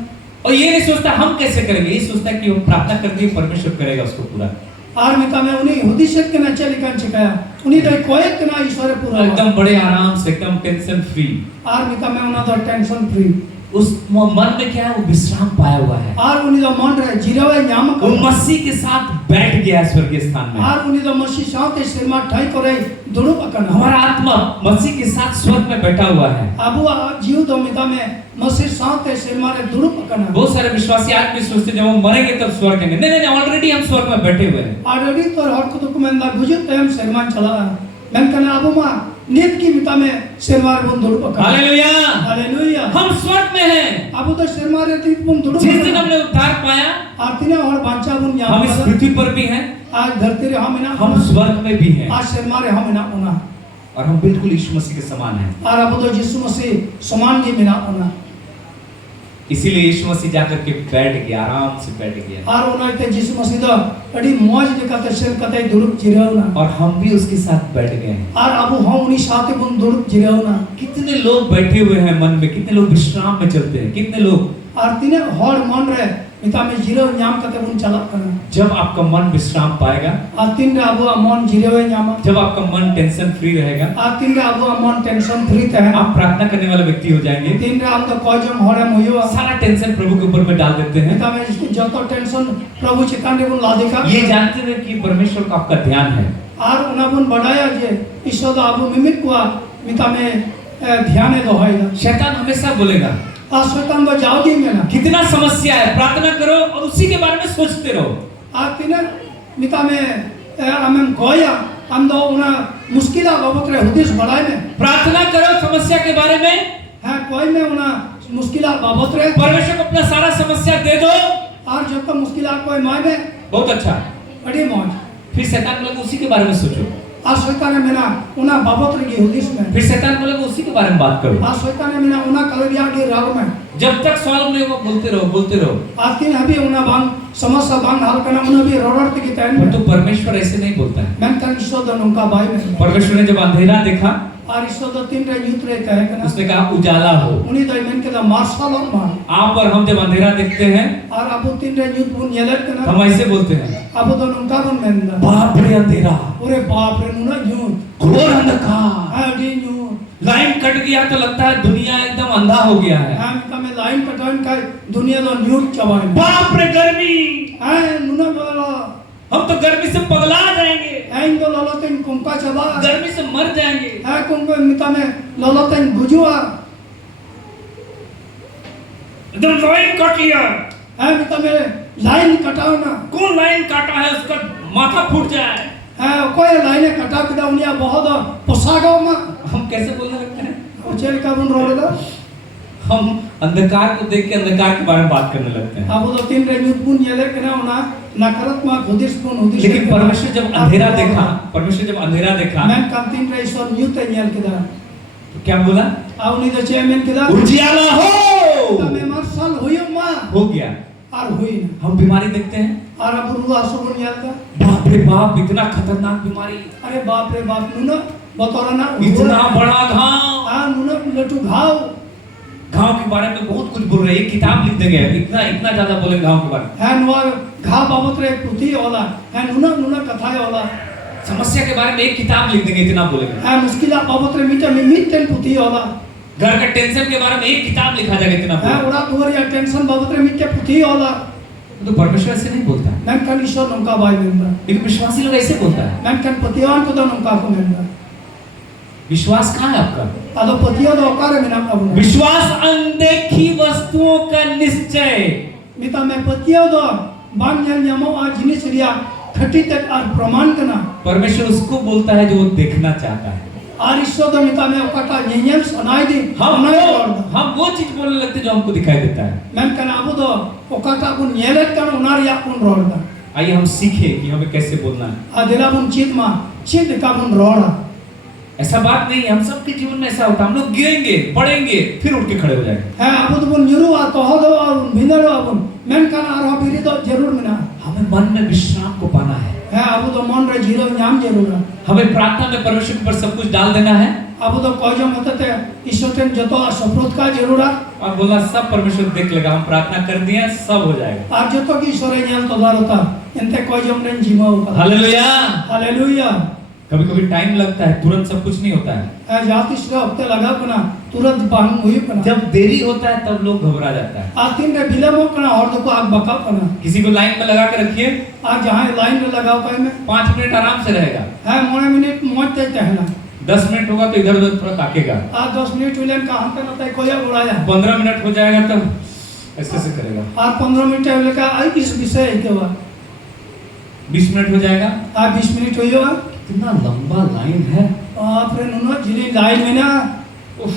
और ये नहीं सोचता हम कैसे करेंगे, ये सोचता है कि वो प्रार्थना करके परमेश्वर करेगा उसको पूरा। और मिता में उन्हीं हुदिशत के नचे लिखन चिकाया उन्हीं तो कोई तना ईश्वर पूरा एकदम बड़े आराम से, एकदम टेंशन फ्री। और मिता में उना तो टेंशन फ्री, उस मन में क्या है, वो विश्राम पाया हुआ है और उन्हीं तो मन रे जिरावे न्याम वो मसीह के साथ बैठ गया है स्वर्गीय स्थान में। और उन्हीं तो मसीह साथ सिर में ठाई करे दोनों पकड़ना। हमारा आत्मा मसीह के साथ स्वर्ग में बैठा हुआ है। अबू जीव तो मिता में मसीह साथ सिर में दोनों पकड़ना। बहुत सारे विश्वासी आज भी सोचते जब हम मरेंगे तब स्वर्ग में, नहीं नहीं, ऑलरेडी हम स्वर्ग में बैठे हुए हैं। ऑलरेडी तो हर को तो मैं गुजर टाइम शर्मान चला रहा मैं कहना अबू मां नींद की मिता में शर्मार बुन दोड़ पकड़। Hallelujah, hallelujah. हम स्वर्ग में हैं। अबू तो शर्मार रे तीन बुन दोड़ जिस दिन हमने उद्धार पाया, आरतीना और बांचा बुन हम इस पृथ्वी पर भी हैं, आज धरती रे हम ना हम स्वर्ग में भी हैं, आज शर्मार हम ना उना और हम बिल्कुल यीशु मसीह के समान हैं। और अबू तो यीशु मसीह समान की मिना उना, इसीलिए यीशु मसीह जाकर के बैठ गया, आराम से बैठ गया। और उन्हें ते यीशु मसीह तो बड़ी मौज दिखाते सिर कते दुरुप जिरावना, और हम भी उसके साथ बैठ गए। और अबू हम उन्हीं साथ बुन दुरुप जिरावना। कितने लोग बैठे हुए हैं मन में, कितने लोग विश्राम में चलते हैं, कितने लोग। और तिने हर मन रे मिता में जिराव न्याम कते बुन चला करना। जब आपका मन विश्राम पाएगा, और तीन रे अबू मन जिरावे न्यामा, जब आपका मन टेंशन फ्री रहेगा, और तीन रे अबू मन टेंशन फ्री थे आप प्रार्थना करने वाले व्यक्ति हो जाएंगे। तीन रे हम तो कोजम हरे मुयो सारा टेंशन प्रभु के ऊपर में डाल देते हैं। मिता में जो तो टेंशन प्रभु चिकान रे बुन ला देखा ये जानते हुए कि परमेश्वर का आपका ध्यान है, और उना बुन बढ़ाया जे ईश्वर अबू मिमिक को मिता में ध्यान दो होएगा। शैतान हमेशा बोलेगा शैतान तो जाओगी में ना कितना समस्या है, प्रार्थना करो और उसी के बारे में सोचते रहो। आप तीन मिता में हमें गोया अंदो उना मुश्किला बाबत रे हुदिस बढ़ाए में प्रार्थना करो समस्या के बारे में, है कोई में उना मुश्किला बाबत रे परमेश्वर को अपना सारा समस्या दे दो। और जब तक मुश्किला कोई माय में बहुत अच्छा। बड़ी मौज। फिर शैतान बोलेगा उसी के बारे में सोचो, आज शैतान ने मेरा उना बाबत रे हुदिस में, फिर शैतान बोलेगा उसी के बारे में बात करो। आज शैतान ने मेरा उना कलबिया के राग में जब तक सॉल्व नहीं होगा बोलते रहो बोलते रहो। आज के अभी उना बांग समस्या बांग हाल करना उना भी रोड़ते की टाइम में तो परमेश्वर ऐसे नहीं बोलता है। मैं कल ईश्वर द उनका भाई में परमेश्वर ने जब अंधेरा देखा, और ईश्वर द तीन रे यूथ रे कहे करना उसने कहा उजाला हो। उन्हीं द मैं के द मार्शल और मार आप और हम जब अंधेरा देखते हैं, और अब तीन रे यूथ बुन येलर करना हम ऐसे बोलते हैं, अब तो उनका बन में बाप रे अंधेरा, अरे बाप रे नुना यूथ घोर अंधकार, आडी यूथ लाइन कट गया तो लगता है दुनिया एकदम अंधा हो गया है। हम कमे लाइन कटन का दुनिया द यूथ चबाए बाप रे गर्मी, है नुना बोला हम तो गर्मी से पगला जाएंगे, आइन तो ललतन कुंपा चबा गर्मी से मर जाएंगे। है कुंपा मिता में ललतन गुजुआ एकदम लाइन कट लिया है मिता में लाइन कटाओ ना कौन लाइन काटा है उसका माथा फूट जाए। है कोई लाइन कटा पिटा उनिया बहुत पोसागो में हम कैसे बोलने लगते हैं, उचेल का बन रोड़ा हम अंधकार को देख के अंधकार के बारे में बात करने लगते हैं। अब तो तीन रे यूथ बुन येले के ना उना नकारात्मक हुदिस बुन हुदिस लेकिन परमेश्वर जब अंधेरा देखा, परमेश्वर जब अंधेरा देखा मैं कम तीन रे ईश्वर यूथ येल के दा तो क्या बोला, आउ नहीं तो चेयरमैन के दा उजियाला हो। तो मैं मार्शल हुई मां हो गया। और हुई ना हम बीमारी देखते हैं, और अब रुआ सुबन येल का बाप रे बाप इतना खतरनाक बीमारी, अरे बाप रे बाप नुना बतौरा ना इतना बड़ा घाव। हां नुना लटू घाव घाव के बारे में बहुत कुछ बोल रहे हैं, एक किताब लिख देंगे, इतना इतना ज्यादा बोले घाव के बारे में। है नुआ घाव बाबत रे पुथी होला है नुना नुना कथाय होला समस्या के बारे में एक किताब लिख देंगे, इतना बोलेंगे। है मुश्किला बाबत रे मीटर में मीट टेन पुथी होला घर का टेंशन के बारे में एक किताब लिखा जाएगा, इतना है बोलेंगे। उड़ा दुवर या टेंशन बाबत रे मीट के पुथी होला तो परमेश्वर ऐसे नहीं बोलता है, मैं कल ईश्वर नमका भाई में लेकिन विश्वासी लोग ऐसे बोलता है। मैं कल पतियान को तो नमका को में विश्वास कहाँ है आपका? आदो पतिया दो आकार में नाम का विश्वास अनदेखी वस्तुओं का निश्चय। मिता में पतिया दो बांग जन यमो आज जिनिस रिया खट्टी तक और प्रमाण करना परमेश्वर उसको बोलता है जो वो देखना चाहता है। और ईश्वर तो मिता में ओकाटा नियम सुनाई दी हम वो चीज बोलने लगते हैं जो हमको दिखाई देता है। मैं कना अब तो ओकाटा को नियलत कर उनार या कुन रोड़ा आइए हम सीखे कि हमें कैसे बोलना है। आदिला बुन चित मा चित का बुन रोड़ा ऐसा बात नहीं, हम सबके जीवन में ऐसा होता है, हम लोग गिरेंगे पड़ेंगे फिर उठ के खड़े हो जाएंगे। है अब तो बुन न्यूरो आ तो हो दो और मिनरो अब मैं कना और बिरी तो जरूर मिना हमें मन में विश्राम को पाना है। अब तो मन रे जीरो नाम जरूर है हमें प्रार्थना में परमेश्वर के ऊपर सब कुछ डाल देना है। अब तो कोई जो मत ते ईश्वर टेन जतो सप्रोत का जरूर है और बोला सब परमेश्वर देख लेगा, हम प्रार्थना कर दिए सब हो जाएगा। आज जतो की ईश्वर ज्ञान तो दार होता इनते कोई जो मन जीवा होगा। Hallelujah hallelujah. कभी कभी टाइम लगता है, तुरंत सब कुछ नहीं होता है। है जाति से हफ्ते लगा कना तुरंत बांग हुई कना जब देरी होता है तब लोग घबरा जाता है। आज तीन रे विलम्ब कना और देखो आग बका कना किसी को लाइन में लगा के रखिए, आज जहां लाइन में लगाओ पाए में 5 मिनट आराम से रहेगा। है मोने मिनट मौज ते कहना 10 मिनट होगा तो इधर उधर थोड़ा ताकेगा। आज 10 मिनट विलन का हम करना कोई उड़ाया 15 मिनट हो जाएगा तो ऐसे से करेगा। आज 15 मिनट है का आई इस विषय है के बाद 20 मिनट हो जाएगा। आज 20 मिनट हो जाएगा। कितना लंबा लाइन है। आप रे नुनो जिली लाइन में ना उफ,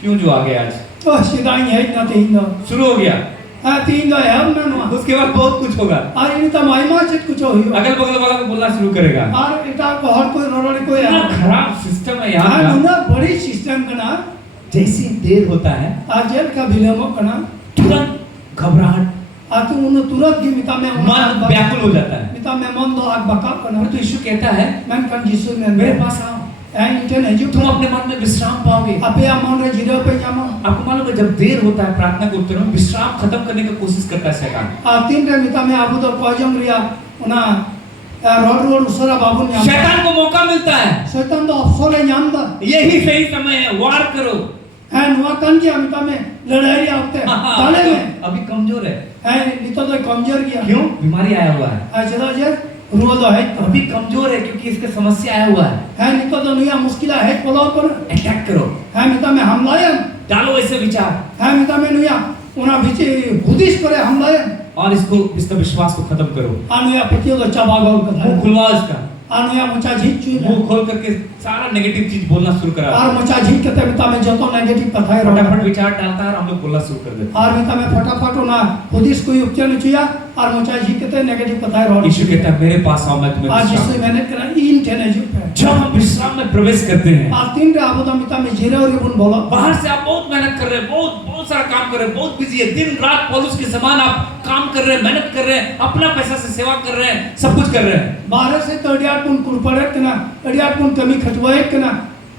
क्यों जो आ गया आज तो सीधा ही है ना तीन दो शुरू हो गया। हां तीन दो है हम ना उसके बाद बहुत कुछ होगा। और इन तो महिमा से कुछ हो अगल बगल वाला को बोलना शुरू करेगा। और इटा को हर कोई रोड़ी कोई इतना खराब सिस्टम है हां यहाँ नुना बड़ी सिस्टम कना जैसी देर होता है आज जेल का विलम्ब कना तुरंत घबराहट, आ तू उन तुरंत की मिता में मन व्याकुल हो जाता है। मिता में मन दो आग बका कना तो यीशु कहता है मैं कन यीशु में मेरे पास आओ, इंटन है जो तुम अपने मन में विश्राम पाओगे। अपे मन रे जीरो पे जामा आपको मालूम है जब देर होता है प्रार्थना के उत्तर में विश्राम खत्म करने की कोशिश करता है शैतान। आ तीन रे मिता में आबू तो पजम रिया उना रोड उसरा बाबू ने शैतान को मौका मिलता है। शैतान तो अफसर है नाम दा यही सही समय है, वार करो। है नुआ कन की मिता में लड़ाई आते ताले में अभी कमजोर है नितो तो कमजोर गया क्यों? बीमारी आया हुआ है। अच्छा जे रुआ तो है अभी कमजोर है क्योंकि इसका समस्या आया हुआ है। नितो तो नुया मुश्किल है पोलो को अटैक करो, है मिता में हमला है डालो ऐसे विचार, है मिता में नुया उना बीच बुद्धिस्ट करे हमला है और इसको इसका विश्वास को खत्म करो। अनुया पतियो तो चबागो कथा मुंह खुलवाओ इसका। आनुया मुचा झीक चुई मुंह खोल करके सारा नेगेटिव चीज बोलना शुरू करा और मुचा झीक के मिता में जतो नेगेटिव कथाएं रहा फटाफट विचार डालता है और हम लोग बोलना शुरू कर देते और मिता में फटाफट ना हुदिस कोई उपचन चुया और मुचा झीक के नेगेटिव कथाएं रहा हैं। यीशु कहता है मेरे पास आओ मैं तुम्हें आज विश्राम यीशु मैंने करा इन ठेने जो जब हम विश्राम में प्रवेश करते हैं और तीन रे आबोदा मिता में जीरे और बुन बोला बाहर से आप बहुत मेहनत कर रहे हैं, बहुत सारा काम कर रहे हैं, बहुत बिजी है, दिन रात पौलुस के समान आप काम कर रहे हैं, मेहनत कर रहे हैं, अपना पैसा से सेवा कर रहे हैं, सब कुछ कर रहे हैं। बाहर से तो अडियाट पुन कुरपड़े कना अडियाट पुन कमी खटवाए कना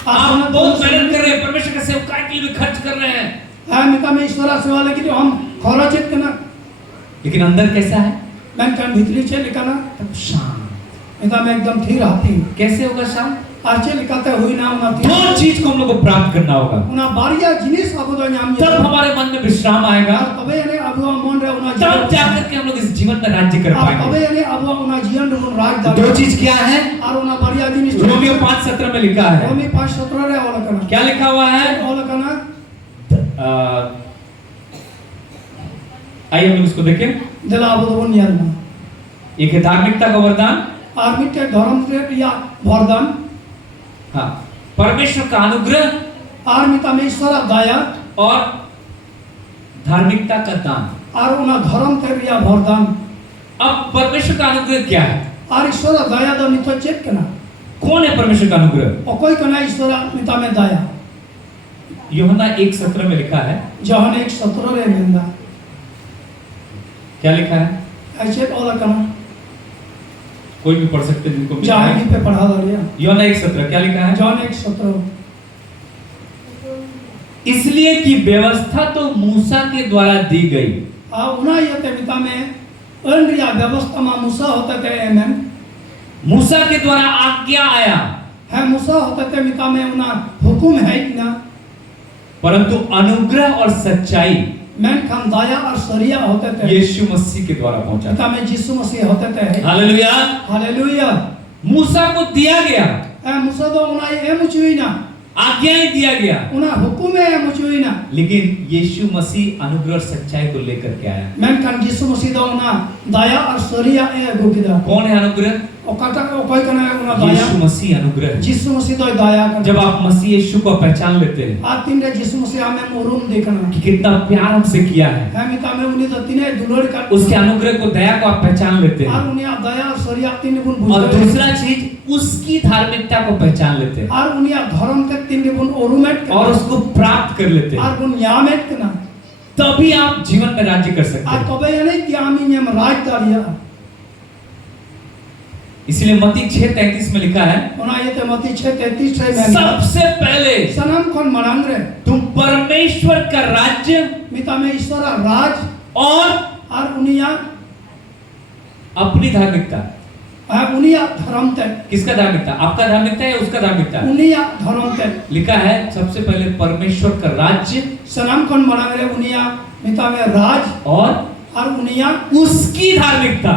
आप बहुत मेहनत कर रहे हैं, परमेश्वर का सेवकाई के लिए भी खर्च कर रहे हैं। हां मिता में ईश्वर सेवा लेकिन हम खरचित कना लेकिन अंदर कैसा है? मैं कन भीतरी छे लिखाना तब शांत। मिता में एकदम थी रहती कैसे होगा शांत? आरचे लिखाते हुई ना उना थी दो चीज को हम लोग को प्राप्त करना होगा। उना बारिया जिनिस आबोदा नाम तब हमारे मन में विश्राम आएगा, तबे ने अबुआ मन रे उना तब जाकर के हम लोग इस जीवन में राज्य कर पाएंगे। तबे ने अबुआ उना जीवन रे उन राज दा दो चीज क्या है? और उना बारिया जिनिस रोमियो 5:17 में लिखा है। रोमी 5:17 रे वाला कना क्या लिखा हुआ है? वाला कना आइए हम इसको देखें। दिला आबोदा बन यार एक है धार्मिकता का वरदान, आर्मी के धर्म से या वरदान हाँ, परमेश्वर का अनुग्रह आर्मी का में ईश्वर दया और धार्मिकता का दान। और उना धर्म के या वरदान। अब परमेश्वर का अनुग्रह क्या है? और ईश्वर दया द नितो चेक कना कौन है परमेश्वर का अनुग्रह? और कोई कना ईश्वर मिता में दया यूहन्ना 1:17 में लिखा है। जहन 1:17 रे निंदा क्या लिखा है? ऐसे वाला कना कोई भी पढ़ सकते हैं जिनको मिला जहां है। पे पढ़ा दिया यूहन्ना 1:17 क्या लिखा है? जहन 1:17 इसलिए कि व्यवस्था तो मूसा के द्वारा दी गई। आ उना ये ते मिता में अनरिया व्यवस्था में मूसा होता के एमन मूसा के द्वारा आज्ञा आया है मूसा होता के मिता में उना हुकुम है कि ना, परंतु अनुग्रह और सच्चाई मैं खान दया और शरिया होते थे यीशु मसीह के द्वारा पहुंचा। मिता में यीशु मसीह होते थे। हालेलुया। हालेलुया। मूसा को दिया गया, है मूसा तो उना ये मुचुई ना आज्ञाएं दिया गया, उना हुकुम है मुचुई ना, लेकिन यीशु मसीह अनुग्रह और सच्चाई को लेकर के आया। मैं खान यीशु मसीह तो उना दया और शरिया ए गुकिदा। कौन है अनुग्रह? ओकाटा कोई कना उना दया यीशु मसीह अनुग्रह है। यीशु मसीह तो दया कर। जब आप मसीह यीशु को पहचान लेते हैं आ तीन रे यीशु मसीह हमें मोरुम देखना कि कितना प्यार हमसे किया है, है मिता में उन्हें तो तीने दुलड़ का उसके अनुग्रह को, दया को आप पहचान लेते और हैं। उन्हें दया और शरिया तीन गुण और बुझते दूसरा चीज उसकी धार्मिकता को पहचान लेते हैं और उन्हें धर्म के तीन गुण ओरुमेट और उसको प्राप्त कर लेते हैं। और गुण यामेट करना तभी आप जीवन में राज्य कर सकते और हैं। कबे ये नहीं कि आमी ने राज दालिया इसलिए मत्ती 6:33 में लिखा है, उना ये ते मती 6:33 से में सबसे पहले सनम कोन मनांग रे तुम परमेश्वर का राज्य मिता में ईश्वर राज और उन्हें अपनी धार्मिकता। है उन्हें धर्म ते किसका धार्मिकता? आपका धार्मिकता है, उसका धार्मिकता? उन्हें धर्म ते लिखा है सबसे पहले परमेश्वर का राज्य सनम कोन मनांग रे उन्हें मिता में राज और उन्हें उसकी धार्मिकता।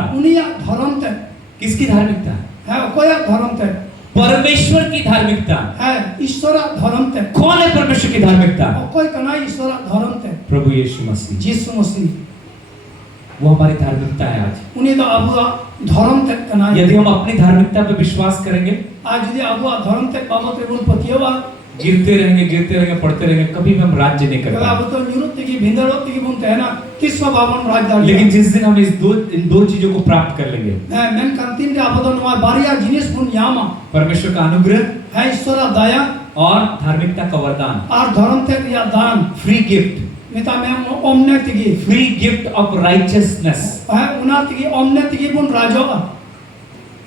धर्म ते किसकी धार्मिकता? है कोई धर्म ते परमेश्वर की धार्मिकता है ईश्वर धर्म ते। कौन है परमेश्वर की धार्मिकता? कोई कना ईश्वर धर्म ते प्रभु यीशु मसीह। यीशु मसीह वो हमारी धार्मिकता है आज। उन्हें तो अबुआ धर्म तक कना यदि हम अपनी धार्मिकता पे विश्वास करेंगे, आज यदि अबुआ धर्म तक बाबत रे गुण पतियवा गिरते रहेंगे, पढ़ते रहेंगे, कभी भी हम राज्य नहीं कर कला पाएंगे। तो निरुक्त की भिंदड़ों की बुनते है ना किस स्वभावन राजधानी। लेकिन जिस दिन हम इन दो चीजों को प्राप्त कर लेंगे, है मैं कंतीन रे आबदन वा बारिया जिनिस गुण यामा परमेश्वर का अनुग्रह है ईश्वर दया और धार्मिकता का वरदान, और धर्म तक या दान फ्री गिफ्ट, मिता में ओमने तिगी फ्री गिफ्ट ऑफ राइचियसनेस, है उना तिगी ओमने तिगी गुण राजो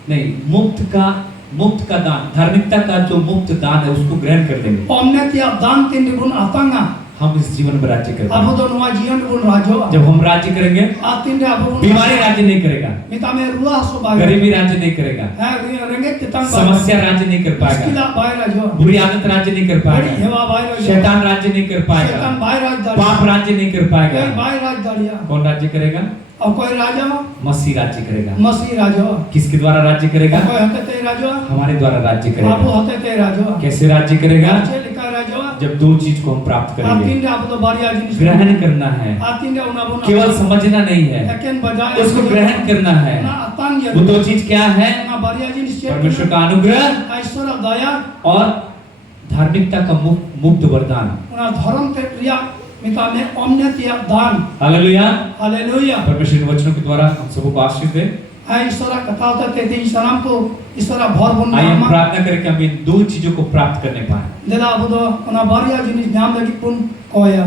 नहीं, मुफ्त का दान, धार्मिकता का जो मुफ्त दान है उसको ग्रहण कर लेंगे, ओमने तिया दान तीन गुण आतांगा हम इस जीवन में राज्य कर पाएंगे। आबदन वा जीवन गुण राजो जब हम राज्य करेंगे, आतीन रे आबदन बीमारी राज्य नहीं करेगा, मिता में रुआ स्वभाव गरीबी राज्य नहीं करेगा, है रंगे तितंग समस्या राज्य नहीं कर पाएगा, मुश्किल बाय राजो बुरी आदत राज्य नहीं कर बड़ी पाएगा, हेवा बाय राजो शैतान राज्य नहीं कर शैतान पाएगा, बाय राज दालिया पाप राज्य नहीं कर पाएगा। कोई बाय राज दालिया कौन राज्य करेगा? और कोई राजा मसीह राज्य करेगा। मसीह राजो किसके द्वारा राज्य करेगा? कोई होते ते राजो हमारे द्वारा राज्य बाबू करेगा। होते ते राजो कैसे राज्य करेगा? अच्छे लिखा राजो जब दो चीज को हम प्राप्त करेंगे, Atin dia abu baria jenis. ग्रहण करना है, Atin dia una. केवल समझना नहीं है, Eken bajai. उसको ग्रहण करना है। Na atan dia. वो दो चीज क्या है? Na baria jenis. परमेश्वर का अनुग्रह Aishwara daya. और धार्मिकता का मुक्त वरदान। Una dharam te priya. मिता में omnya दान। हालेलुया। हालेलुया। परमेश्वर के वचनों के द्वारा हम सबको आशीष दे। ईश्वरा कथा होता कहते ईश्वराम को ईश्वरा भर बन आइए हम प्रार्थना करें कि हम इन दो चीजों को प्राप्त करने पाए। देला बुदो उना बारिया जिनिस नाम लगी पुन कोया।